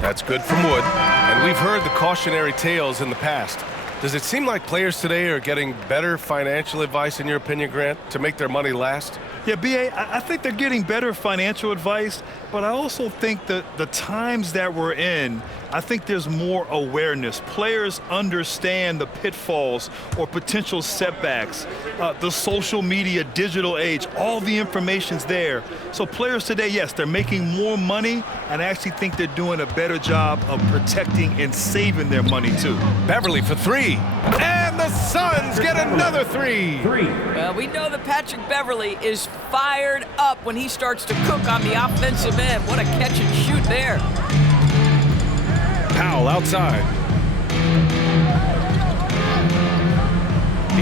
That's good from Wood. And we've heard the cautionary tales in the past. Does it seem like players today are getting better financial advice, in your opinion, Grant, to make their money last? Yeah, B.A., I think they're getting better financial advice, but I also think that the times that we're in, I think there's more awareness. Players understand the pitfalls or potential setbacks, the social media, digital age, all the information's there. So players today, yes, they're making more money, and I actually think they're doing a better job of protecting and saving their money, too. Beverly for 3. And the Suns get another 3. Well, we know that Patrick Beverly is fired up when he starts to cook on the offensive end. What a catch and shoot there. Powell outside.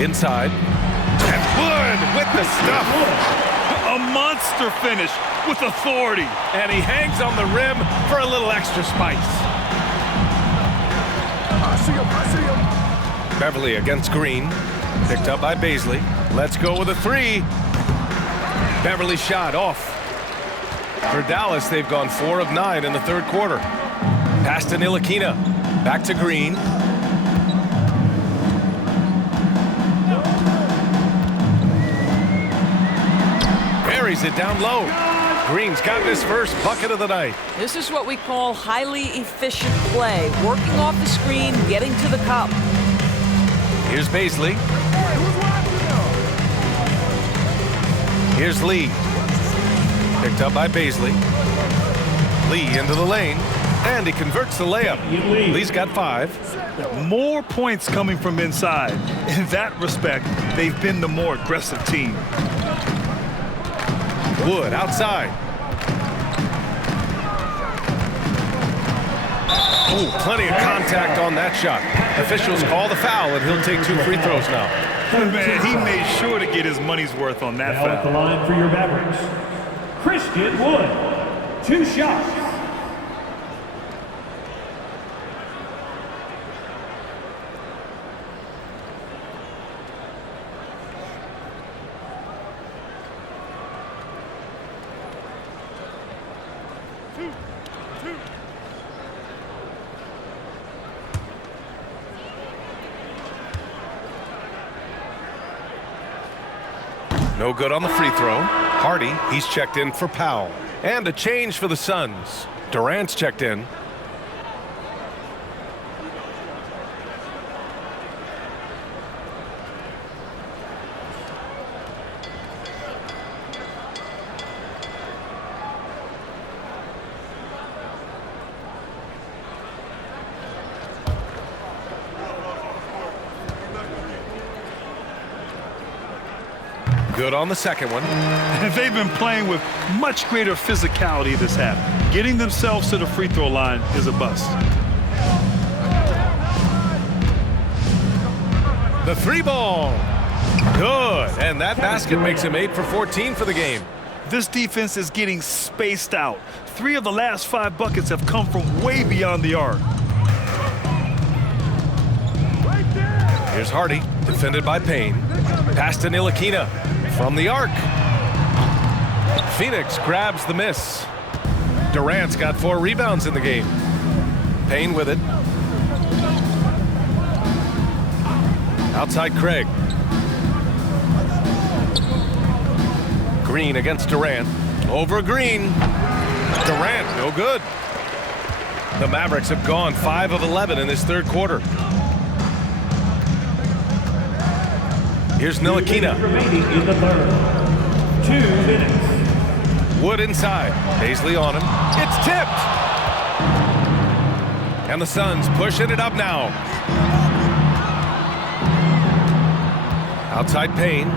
Inside. And Wood with the stuff. A monster finish with authority. And he hangs on the rim for a little extra spice. I see him. Beverly against Green. Picked up by Baisley. Let's go with a 3. Beverly shot off. For Dallas, they've gone 4 of 9 in the third quarter. Pass to Ntilikina. Back to Green. Buries it down low. Green's got his first bucket of the night. This is what we call highly efficient play. Working off the screen, getting to the cup. Here's Baisley. Here's Lee. Picked up by Baisley. Lee into the lane. And he converts the layup. Lee's got 5. More points coming from inside. In that respect, they've been the more aggressive team. Wood outside. Oh, plenty of contact on that shot. Officials call the foul, and he'll take 2 free throws now. Man, he made sure to get his money's worth on that Now at the foul. line for your Mavericks, Christian Wood. 2 shots. No good on the free throw. Hardy, he's checked in for Powell. And a change for the Suns. Durant's checked in. Good on the second one. And they've been playing with much greater physicality this half. Getting themselves to the free throw line is a bust. The 3-ball. Good. And that basket makes him 8 for 14 for the game. This defense is getting spaced out. 3 of the last 5 buckets have come from way beyond the arc. Here's Hardy, defended by Payne. Pass to Ntilikina from the arc. Phoenix grabs the miss. Durant's got 4 rebounds in the game. Payne with it. Outside Craig. Green against Durant. Over Green. Durant, no good. The Mavericks have gone 5 of 11 in this third quarter. Here's Ntilikina. Remaining in the third. 2 minutes. Wood inside. Paisley on him. It's tipped. And the Suns pushing it up now. Outside Payne.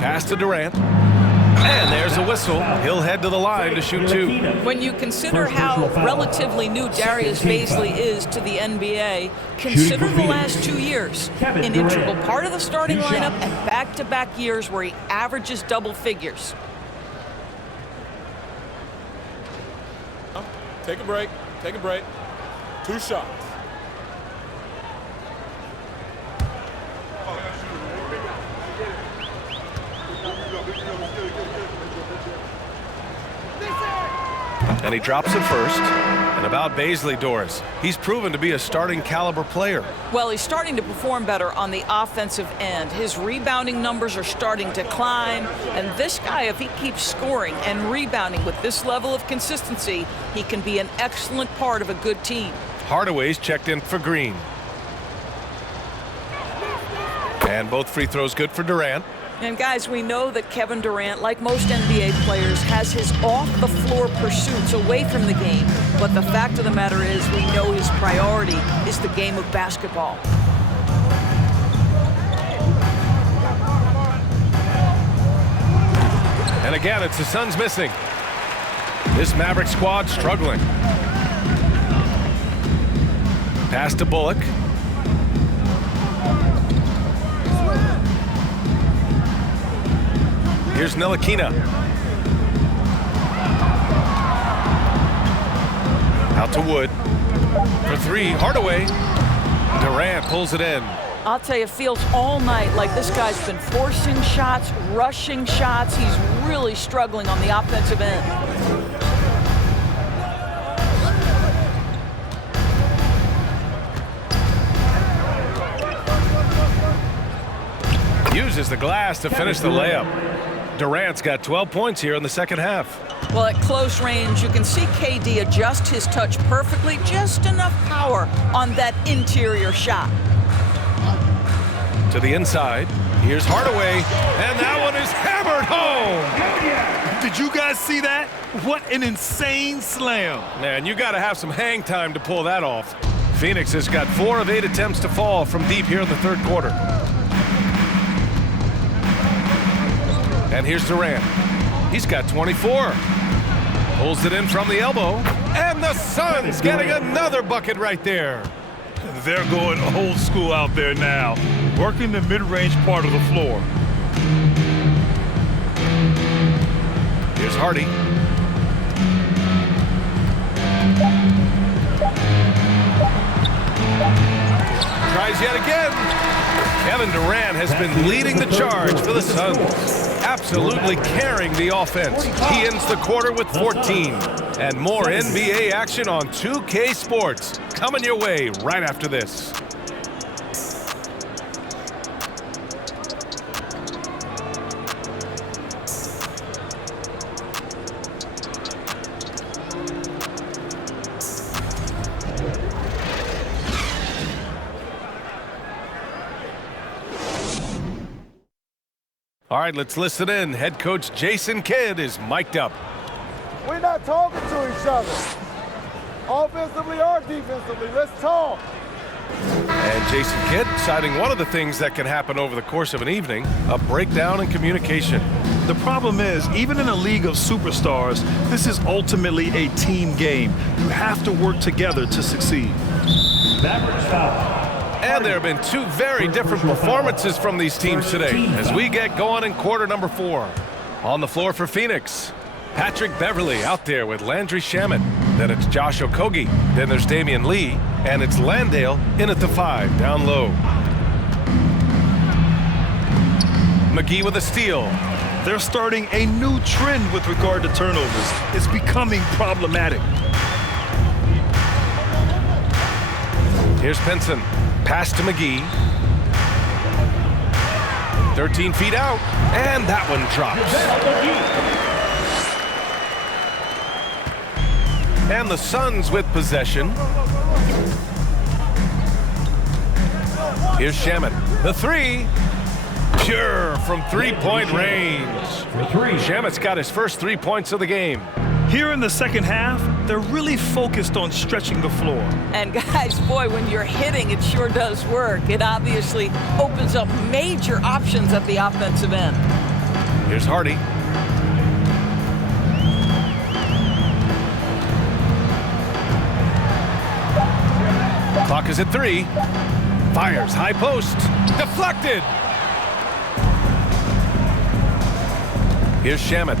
Pass to Durant. And there's a whistle. He'll head to the line to shoot 2. When you consider how relatively new Darius Paisley is to the NBA, consider the last 2 years. An integral part of the starting lineup and back-to-back years where he averages double figures. Take a break. Take a break. 2 shots. And he drops it first. And about Paisley, Doris, he's proven to be a starting caliber player. Well, he's starting to perform better on the offensive end. His rebounding numbers are starting to climb. And this guy, if he keeps scoring and rebounding with this level of consistency, he can be an excellent part of a good team. Hardaway's checked in for Green. And both free throws good for Durant. And guys, we know that Kevin Durant, like most NBA players, has his off-the-floor pursuits away from the game. But the fact of the matter is, we know his priority is the game of basketball. And again, it's the Suns missing. This Maverick squad struggling. Pass to Bullock. Here's Ntilikina. Out to Wood. For 3, Hardaway. Durant pulls it in. I'll tell you, it feels all night like this guy's been forcing shots, rushing shots. He's really struggling on the offensive end. Uses the glass to finish the layup. Durant's got 12 points here in the second half. Well, at close range, you can see KD adjust his touch perfectly, just enough power on that interior shot. To the inside. Here's Hardaway, and that one is hammered home. Did you guys see that? What an insane slam. Man, you got to have some hang time to pull that off. Phoenix has got 4 of 8 attempts to fall from deep here in the third quarter. And here's Durant. He's got 24. Pulls it in from the elbow. And the Suns getting another bucket right there. They're going old school out there now, working the mid-range part of the floor. Here's Hardy. Tries yet again. Kevin Durant has been leading the charge for the Suns, absolutely carrying the offense. He ends the quarter with 14. And more NBA action on 2K Sports coming your way right after this. All right, let's listen in. Head coach Jason Kidd is mic'd up. We're not talking to each other, offensively or defensively. Let's talk. And Jason Kidd citing one of the things that can happen over the course of an evening, a breakdown in communication. The problem is, even in a league of superstars, this is ultimately a team game. You have to work together to succeed. Mavericks foul. And there have been 2 very different performances from these teams today as we get going in quarter number 4. On the floor for Phoenix, Patrick Beverley out there with Landry Shamet. Then it's Josh Okogie. Then there's Damian Lee. And it's Landale in at the 5, down low. McGee with a steal. They're starting a new trend with regard to turnovers. It's becoming problematic. Here's Pinson. Pass to McGee. 13 feet out, and that one drops. And the Suns with possession. Here's Shamet. The three. Pure from three-point range. Shamet's got his first 3 points of the game. Here in the second half, they're really focused on stretching the floor. And guys, boy, when you're hitting, it sure does work. It obviously opens up major options at the offensive end. Here's Hardy. Clock is at 3. Fires, high post, deflected. Here's Shamet.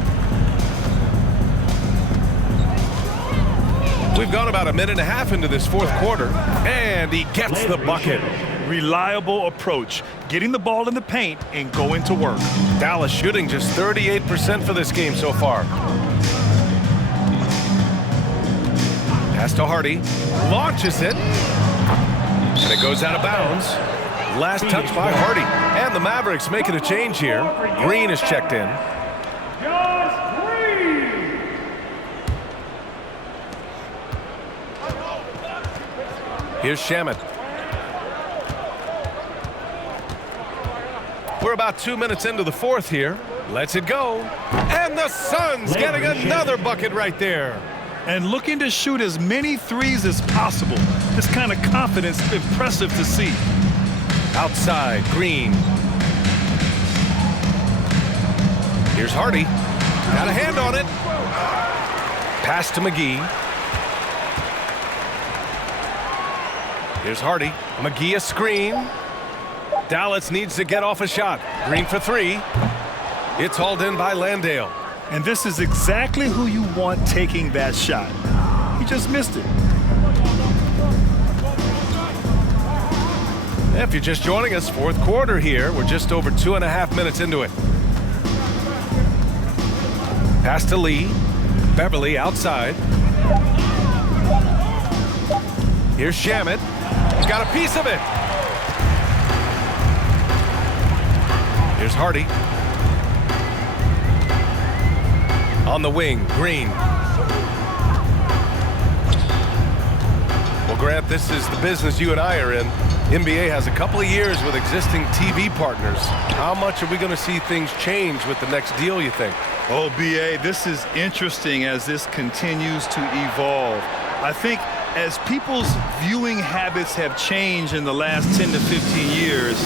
We've gone about a minute and a half into this fourth quarter, and he gets the bucket. Reliable approach, getting the ball in the paint and going to work. Dallas shooting just 38% for this game so far. Pass to Hardy, launches it, and it goes out of bounds. Last touch by Hardy, and the Mavericks making a change here. Green is checked in. Here's Shamet. We're about 2 minutes into the fourth here. Lets it go. And the Suns getting another bucket right there. And looking to shoot as many threes as possible. This kind of confidence is impressive to see. Outside, Green. Here's Hardy. Got a hand on it. Pass to McGee. Here's Hardy. McGee a screen. Dallas needs to get off a shot. Green for 3. It's hauled in by Landale. And this is exactly who you want taking that shot. He just missed it. If you're just joining us, fourth quarter here. We're just over 2.5 minutes into it. Pass to Lee. Beverly outside. Here's Shamet. He's got a piece of it. Here's Hardy. On the wing, Green. Well, Grant, this is the business you and I are in. NBA has a couple of years with existing TV partners. How much are we going to see things change with the next deal, you think? Oh, B.A., this is interesting as this continues to evolve. I think as people's viewing habits have changed in the last 10 to 15 years,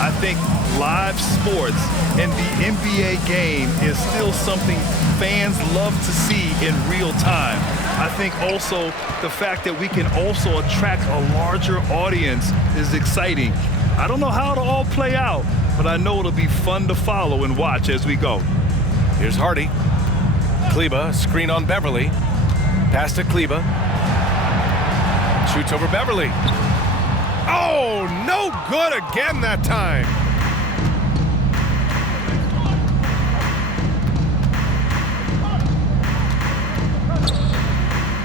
I think live sports and the NBA game is still something fans love to see in real time. I think also the fact that we can also attract a larger audience is exciting. I don't know how it'll all play out, but I know it'll be fun to follow and watch as we go. Here's Hardy. Kleba, screen on Beverly. Pass to Kleba. Shoots over Beverly. Oh, no good again that time.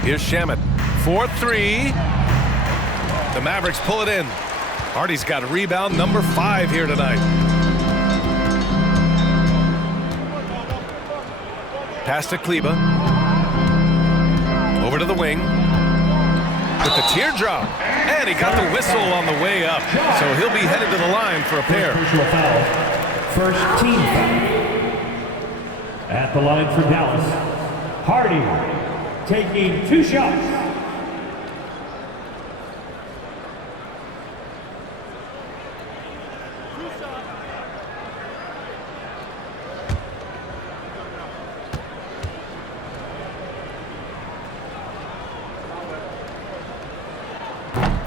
Here's Shamet. 4-3. The Mavericks pull it in. Hardy's got a rebound, number 5 here tonight. Pass to Kleba. Over to the wing. With the teardrop. And he got the whistle on the way up. So he'll be headed to the line for a pair. First team foul. At the line for Dallas, Hardy taking 2 shots.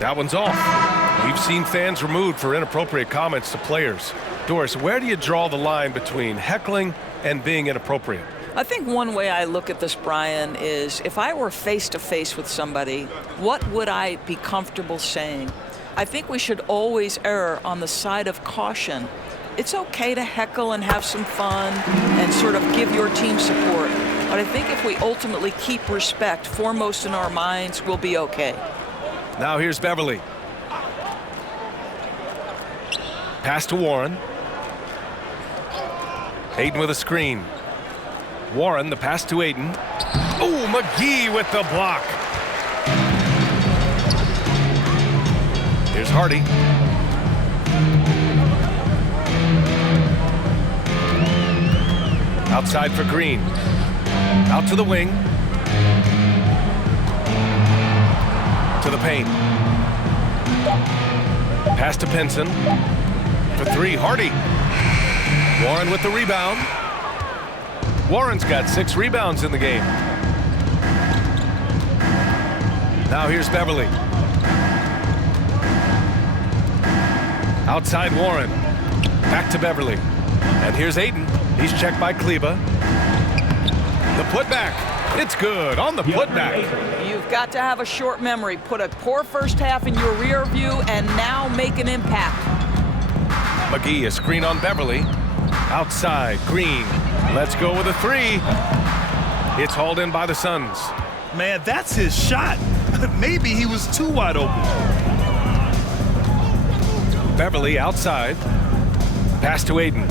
That one's off. We've seen fans removed for inappropriate comments to players. Doris, where do you draw the line between heckling and being inappropriate? I think one way I look at this, Brian, is if I were face-to-face with somebody, what would I be comfortable saying? I think we should always err on the side of caution. it's okay to heckle and have some fun and sort of give your team support. But I think if we ultimately keep respect foremost in our minds, we'll be okay. Now here's Beverly. Pass to Warren. Ayton with a screen. Warren, the pass to Ayton. Oh, McGee with the block. Here's Hardy. Outside for Green. Out to the wing. To the paint. Pass to Pinson. For three, Hardy. Warren with the rebound. Warren's got 6 rebounds in the game. Now here's Beverly. Outside Warren. Back to Beverly. And here's Ayton. He's checked by Kleba. The putback. It's good on the putback. You've got to have a short memory. Put a poor first half in your rear view and now make an impact. McGee, a screen on Beverly. Outside, Green. Let's go with a 3. It's hauled in by the Suns. Man, that's his shot. Maybe he was too wide open. Beverly outside. Pass to Ayton.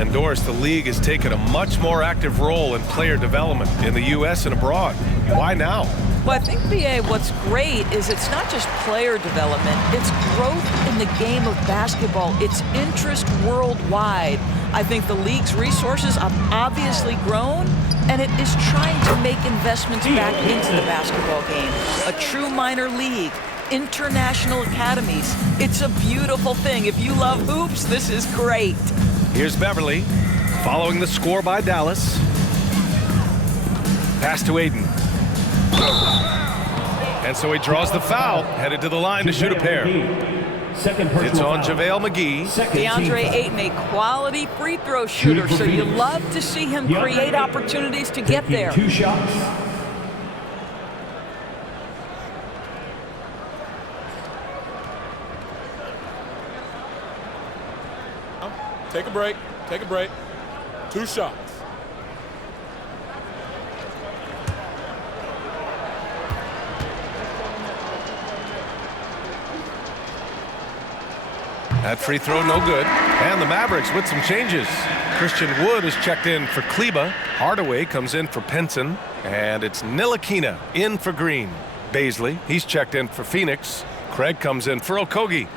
And Doris, the league has taken a much more active role in player development in the U.S. and abroad. Why now? Well, I think, B.A., what's great is it's not just player development, it's growth in the game of basketball. It's interest worldwide. I think the league's resources have obviously grown, and it is trying to make investments back into the basketball game. A true minor league, international academies. It's a beautiful thing. If you love hoops, this is great. Here's Beverly, following the score by Dallas. Pass to Ayton. And so he draws the foul, headed to the line to shoot a pair. It's on JaVale McGee. DeAndre Ayton, a quality free throw shooter, so you love to see him create opportunities to get there. 2 shots. Take a break. Take a break. 2 shots. That free throw no good. And the Mavericks with some changes. Christian Wood is checked in for Kleba. Hardaway comes in for Pinson. And it's Ntilikina in for Green. Baisley, he's checked in for Phoenix. Craig comes in for Okogie.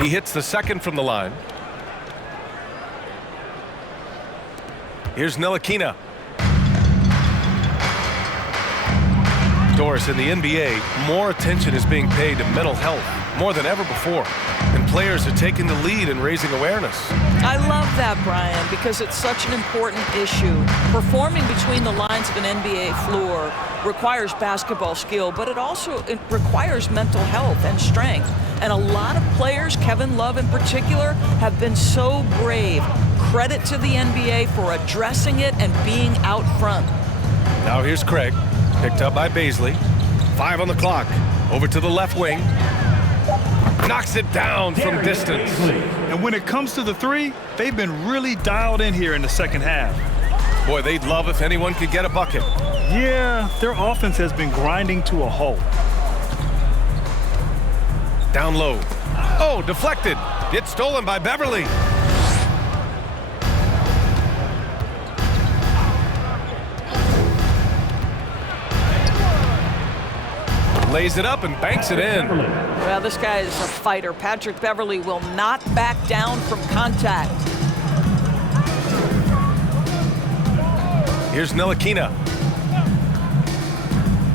He hits the second from the line. Here's Ntilikina. Doris, in the NBA, more attention is being paid to mental health more than ever before. And players are taking the lead in raising awareness. I love that, Brian, because it's such an important issue. Performing between the lines of an NBA floor requires basketball skill, but it requires mental health and strength. And a lot of players, Kevin Love in particular, have been so brave. Credit to the NBA for addressing it and being out front. Now here's Craig, picked up by Baisley. 5 on the clock. Over to the left wing. Knocks it down from distance. And when it comes to the 3, they've been really dialed in here in the second half. Boy, they'd love if anyone could get a bucket. Yeah, their offense has been grinding to a halt. Down low. Oh, deflected. It's stolen by Beverly. Lays it up and banks it in. Well, this guy is a fighter. Patrick Beverly will not back down from contact. Here's Ntilikina.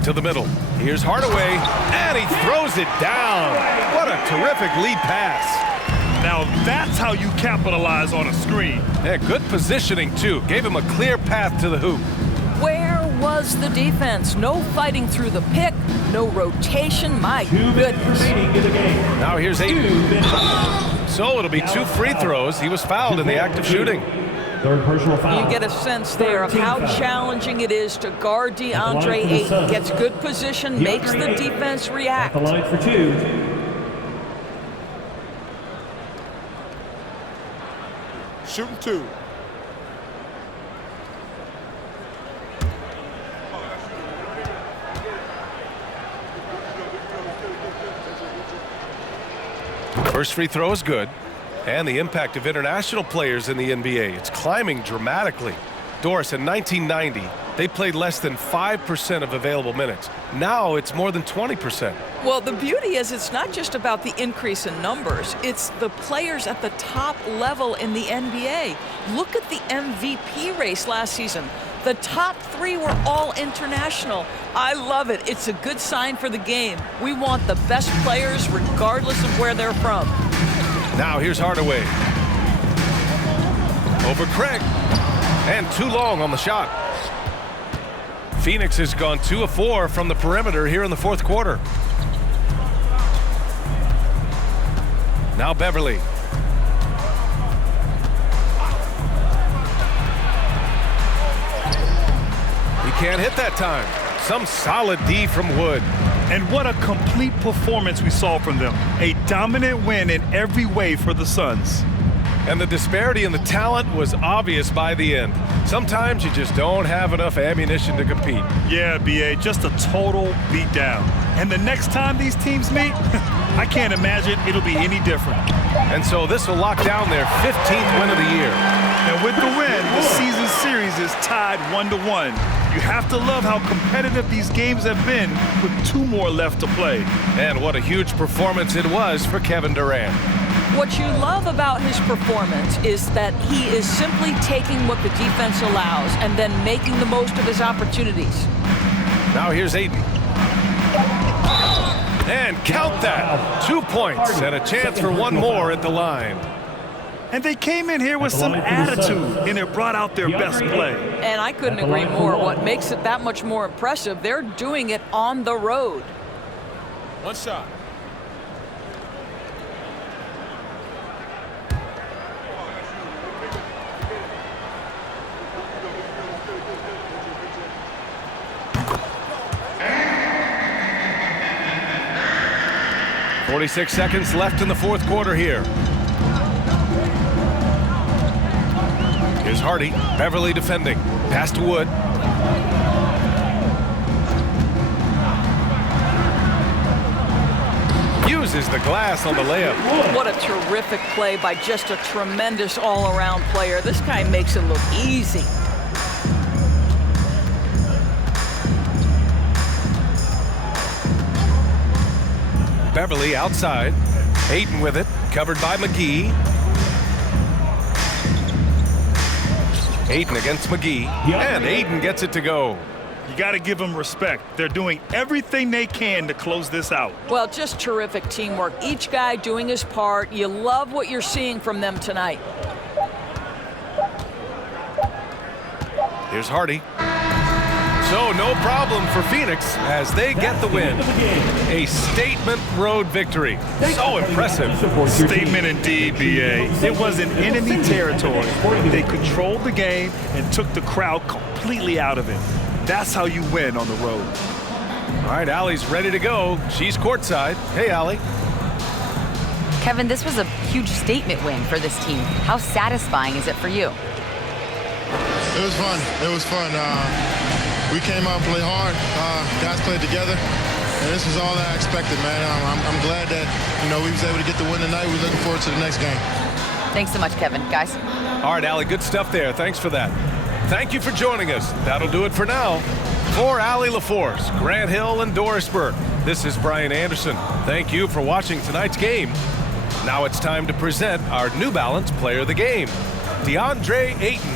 To the middle. Here's Hardaway, and he throws it down. What a terrific lead pass. Now that's how you capitalize on a screen. Yeah, good positioning, too. Gave him a clear path to the hoop. Where was the defense? No fighting through the pick, no rotation. My goodness. Now here's Ayton. So it'll be 2 free throws. He was fouled in the act of shooting. Third personal foul. You get a sense there of how challenging it is to guard DeAndre Ayton. Gets good position, makes the defense react. At the line for 2. Shooting 2. First free throw is good. And the impact of international players in the NBA, it's climbing dramatically. Doris, in 1990, they played less than 5% of available minutes. Now it's more than 20%. Well, the beauty is it's not just about the increase in numbers. It's the players at the top level in the NBA. Look at the MVP race last season. The top 3 were all international. I love it. It's a good sign for the game. We want the best players regardless of where they're from. Now here's Hardaway. Over Craig. And too long on the shot. Phoenix has gone 2 of 4 from the perimeter here in the fourth quarter. Now Beverly. He can't hit that time. Some solid D from Wood. And what a complete performance we saw from them. A dominant win in every way for the Suns. And the disparity in the talent was obvious by the end. Sometimes you just don't have enough ammunition to compete. Yeah, BA, just a total beatdown. And the next time these teams meet, I can't imagine it'll be any different. And so this will lock down their 15th win of the year. And with the win, the season series is tied 1-1. You have to love how competitive these games have been with 2 more left to play. And what a huge performance it was for Kevin Durant. What you love about his performance is that he is simply taking what the defense allows and then making the most of his opportunities. Now here's Ayton. And count that. 2 points and a chance for 1 more at the line. And they came in here with some attitude, and it brought out their best play. And I couldn't agree more. What makes it that much more impressive, they're doing it on the road. 1 shot. .46 seconds left in the fourth quarter here. Here's Hardy. Beverly defending. Pass to Wood. Uses the glass on the layup. What a terrific play by just a tremendous all-around player. This guy makes it look easy. Beverly outside. Ayton with it. Covered by McGee. Ayton against McGee. And Ayton gets it to go. You got to give them respect. They're doing everything they can to close this out. Well, just terrific teamwork. Each guy doing his part. You love what you're seeing from them tonight. Here's Hardy. So no problem for Phoenix as they get the win. A statement road victory. So impressive. Statement indeed, BA. It was in enemy territory. They controlled the game and took the crowd completely out of it. That's how you win on the road. All right, Allie's ready to go. She's courtside. Hey, Allie. Kevin, this was a huge statement win for this team. How satisfying is it for you? It was fun. It was fun. We came out and played hard. Guys played together, and this was all I expected, man. I'm glad that we was able to get the win tonight. We're looking forward to the next game. Thanks so much, Kevin. Guys. All right, Allie, good stuff there. Thanks for that. Thank you for joining us. That'll do it for now. For Allie LaForce, Grant Hill, and Doris Burke, this is Brian Anderson. Thank you for watching tonight's game. Now it's time to present our New Balance Player of the Game, DeAndre Ayton.